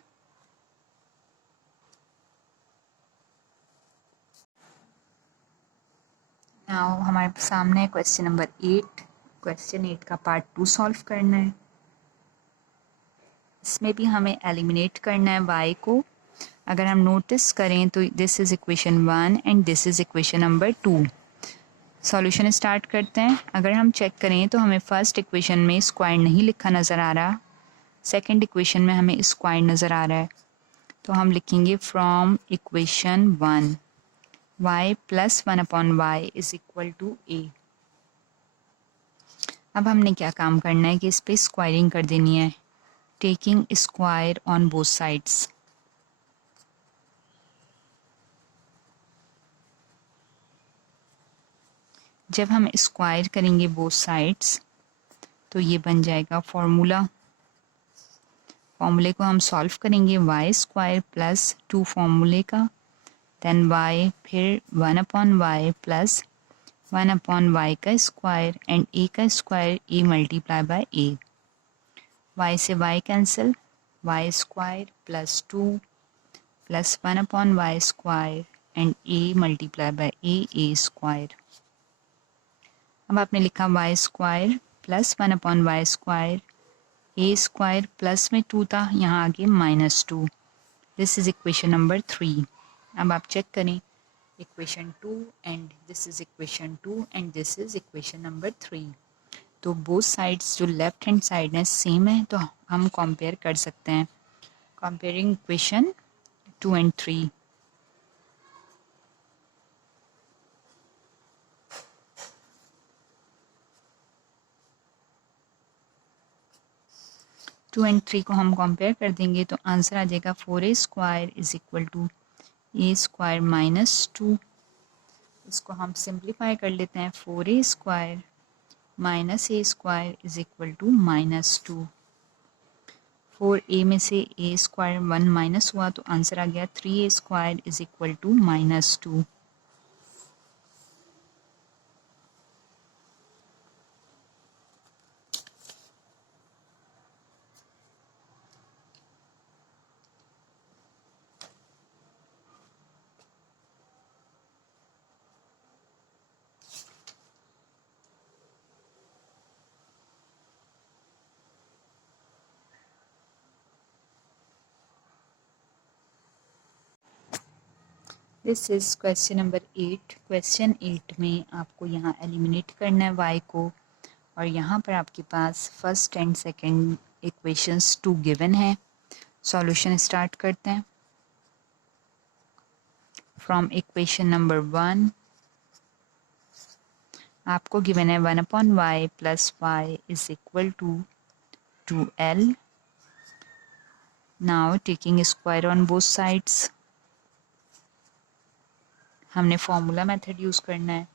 Now हमारे सामने क्वेश्चन नंबर 8। क्वेश्चन 8 का पार्ट 2 सॉल्व करना है। इसमें भी हमें एलिमिनेट करना है y को। अगर हम नोटिस करें तो this is equation 1 and this is equation number 2। Solution start करते हैं। अगर हम चेक करें तो हमें फर्स्ट इक्वेशन में स्क्वायर नहीं लिखा नज़र आ रहा, सेकंड इक्वेशन में हमें स्क्वायर नज़र आ रहा है। तो हम लिखेंगे from equation 1 y plus 1 upon y is equal to a। अब हमने क्या काम करना है कि इस पर स्क्वायरिंग कर देनी है, taking square on both sides. जब हम स्क्वायर करेंगे बोथ साइड्स तो ये बन जाएगा फॉर्मूला। फॉर्मूले को हम सॉल्व करेंगे y स्क्वायर प्लस 2 फॉर्मूले का, देन y, फिर 1 upon y plus 1 upon y का स्क्वायर एंड a का square a multiply by a। y से y cancel, y square plus 2 plus 1 upon y square and a multiply by a square. अब आपने लिखा y square plus 1 upon y square, a square plus में 2 था, यहाँ आगे -2। This is equation number 3। अब आप चेक करें equation 2 and this is equation 2 and this is equation number 3। तो बोथ साइड्स जो लेफ्ट हैंड साइड है सेम है, तो हम कंपेयर कर सकते हैं। Comparing equation 2 and 3। 2 एंड 3 को हम कंपेयर कर देंगे तो आंसर आ जाएगा 4a square is equal to a square minus 2। इसको हम सिंप्लीफाई कर लेते हैं। 4a square minus a square is equal to -2। 4a में से a स्क्वायर 1 माइनस हुआ तो आंसर आ गया 3a square is equal to -2। This is question number 8। Question 8 में आपको यहाँ एलिमिनेट करना है y को, और यहाँ पर आपके पास first and second equations 2 given है। सॉल्यूशन स्टार्ट करते हैं। फ्रॉम इक्वेशन नंबर 1 आपको गिवन है 1/y plus y is equal to 2l। Now taking square on both sides, हमने फॉर्मूला मेथड यूज़ करना है।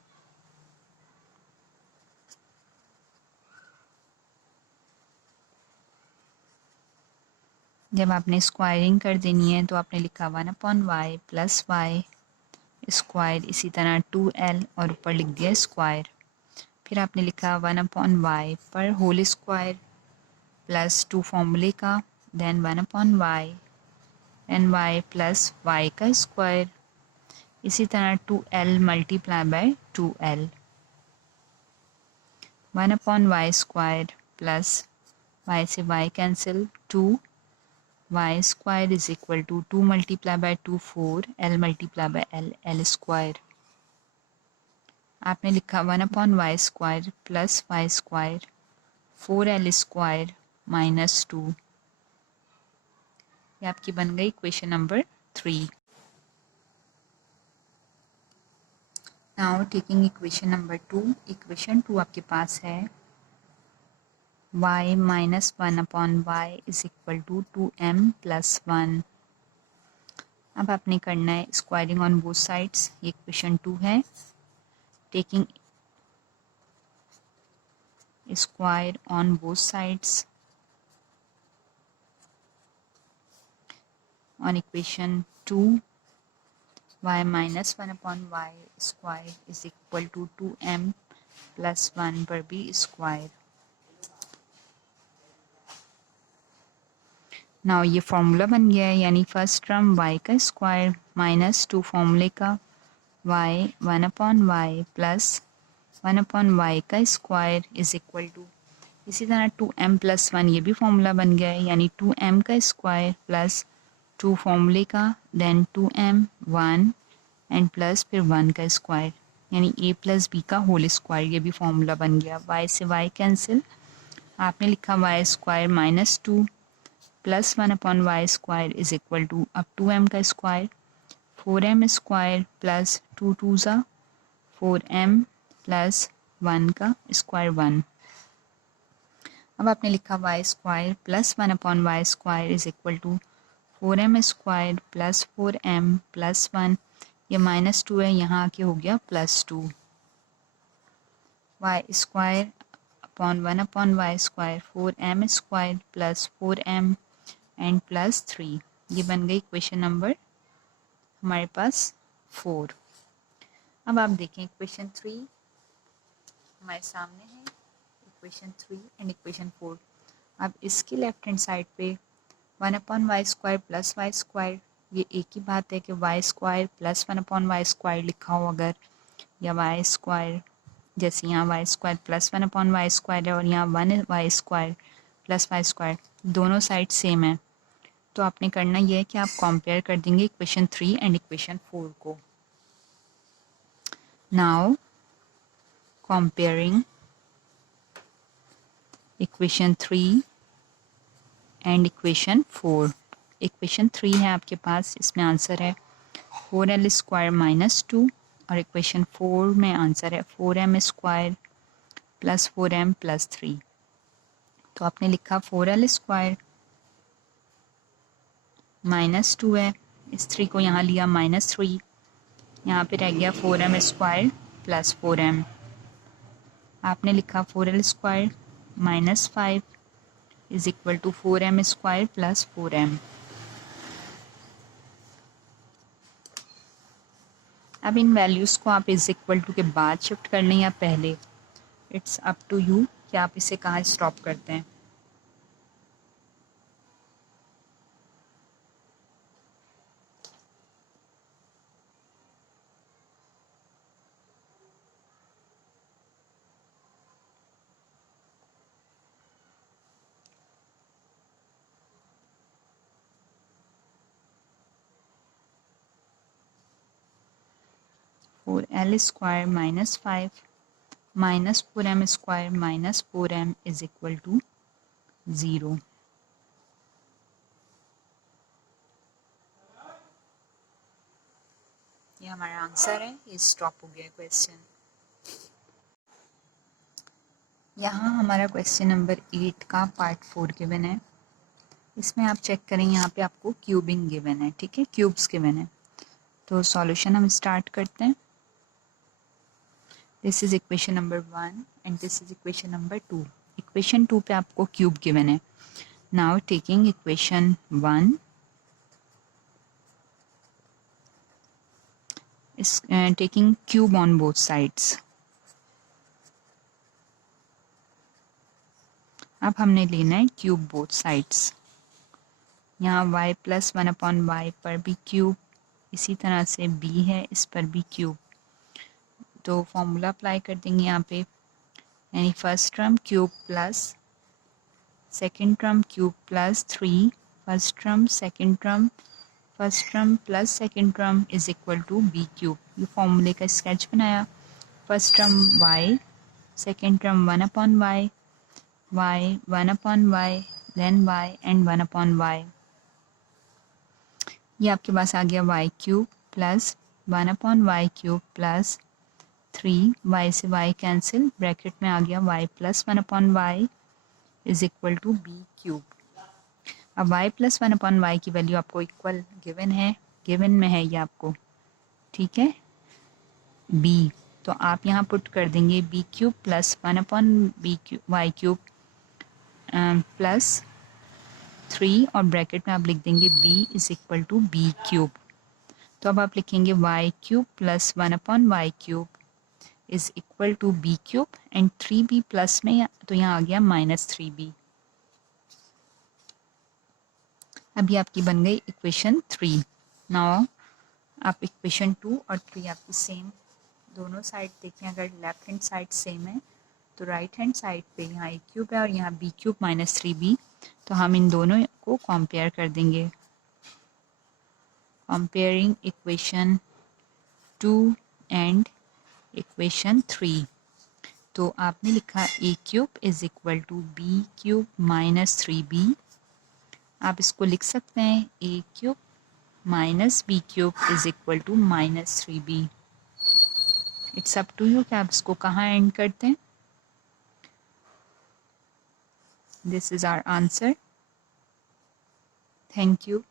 जब आपने स्क्वायरिंग कर देनी है तो आपने लिखा 1/y प्लस y स्क्वायर, इसी तरह 2l और ऊपर लिख दिया स्क्वायर। फिर आपने लिखा 1/y पर होल स्क्वायर प्लस 2 फॉर्मूले का, then 1/y and y plus y का स्क्वायर, इसी तरह 2l multiply by 2l। 1/y square plus y से y cancel, 2y square is equal to 2 multiply by 2 4, l multiply by l, l square. आपने लिखा 1/y square plus y square 4l square minus 2। ये आपकी बन गई equation number 3। Now taking equation number 2। Equation 2 आपके पास है y minus 1/y is equal to 2m plus 1। अब आपने करना है स्क्वायरिंग ऑन बोथ साइड्स। ये इक्वेशन 2 है। Taking square on both sides on equation 2, y minus 1/y square is equal to 2m plus 1 पर भी स्क्वायर। नाउ ये formula बन गया है, यानी फर्स्ट टर्म y का स्क्वायर माइनस 2 फॉर्मूले का y 1/y प्लस 1/y का स्क्वायर इज इक्वल टू, इसी तरह 2m प्लस 1 ये भी फॉर्मूला बन गया है, यानी 2m का स्क्वायर प्लस 2 फॉर्मूले का, देन 2m 1 एंड प्लस फिर 1 का स्क्वायर, यानी a प्लस b का होल स्क्वायर, ये भी फॉर्मूला बन गया। y से y कैंसिल, आपने लिखा y square minus 2 plus 1/y square is equal to, अब 2m का स्क्वायर 4m स्क्वायर प्लस 2 2 ज़ा 4m प्लस 1 का स्क्वायर 1। अब आपने लिखा y square plus 1/y square is equal to 4m square plus 4m plus 1, ये -2 है, यहाँ आके हो गया +2। y square upon 1/y square 4m square plus 4m and plus 3, ये बन गई इक्वेशन नंबर हमारे पास 4। अब आप देखें इक्वेशन 3 हमारे सामने है, इक्वेशन 3 एंड इक्वेशन 4। अब इसके लेफ्ट हैंड साइड पे 1/y square plus y square, ये एक ही बात है कि y square plus 1/y square लिखा हो अगर, या y स्क्वायर, जैसे यहाँ y square plus 1/y square है और यहाँ 1y square plus y square, दोनों साइड सेम है, तो आपने करना ये है कि आप कंपेयर कर देंगे इक्वेशन 3 एंड इक्वेशन 4 को। Now comparing equation 3 and equation 4। Equation 3 है आपके पास, इसमें आंसर है 4l स्क्वायर माइनस 2, और इक्वेशन 4 में आंसर है 4m square plus 4m plus 3। तो आपने लिखा 4l स्क्वायर -2 है, इस 3 को यहाँ लिया -3, यहाँ पे रह गया 4m स्क्वायर प्लस 4m। आपने लिखा 4l square -5 is equal to 4m square plus 4m। अब इन वैल्यूज़ को आप इज इक्वल टू के बाद शिफ्ट कर लें या पहले, इट्स अप टू यू कि आप इसे कहाँ स्टॉप करते हैं। Four l square -5 -4m square -4m is equal to 0। ये हमारा आंसर है, ये स्टॉप हो गया क्वेश्चन। यहाँ हमारा क्वेश्चन नंबर 8 का पार्ट 4 गिवन है। इसमें आप चेक करें, यहाँ पे आपको क्यूबिंग गिवन है, ठीक है, क्यूब्स गिवन है। तो सॉल्यूशन हम स्टार्ट करते हैं। This is equation number 1 and this is equation number 2। Equation 2 पे आपको क्यूब गिवन है। Now taking equation 1 is taking cube on both sides। अब हमने लेना है क्यूब बोथ साइड्स। यहाँ y प्लस 1/y पर भी क्यूब, इसी तरह से b है, इस पर भी क्यूब। तो फॉर्मूला अप्लाई कर देंगे यहाँ पे, यानी first term cube plus second term cube plus 3 first term second term first term plus second term is equal to b cube. ये फॉर्मूले का स्केच बनाया। First term y, second term 1/y, y 1/y, then y and 1/y। ये आपके पास आ गया y cube plus 1/y cube plus 3, y से y कैंसिल, ब्रैकेट में आ गया y plus 1/y is equal to b cube. अब y प्लस 1/y की वैल्यू आपको इक्वल गिवन है, गिवन में है ये आपको, ठीक है, b। तो आप यहाँ पुट कर देंगे b cube plus 1/y cube plus 3 और ब्रैकेट में आप लिख देंगे b is equal to b cube. तो अब आप लिखेंगे y cube plus 1/y cube is equal to b cube and 3b plus में तो यहाँ आ गया -3b। अभी आपकी बन गई इक्वेशन 3। नाउ आप इक्वेशन 2 और 3 आपकी सेम, दोनों साइड देखें, अगर लेफ्ट हैंड साइड सेम है तो राइट हैंड साइड पे यहाँ a क्यूब है और यहाँ b क्यूब -3b, तो हम इन दोनों को कंपेयर कर देंगे। Comparing equation 2 and equation 3। तो आपने लिखा a cube is equal to b cube -3b। आप इसको लिख सकते हैं a cube minus b cube is equal to -3b। It's up to you कि आप इसको कहाँ एंड करते हैं। This is our answer. Thank you.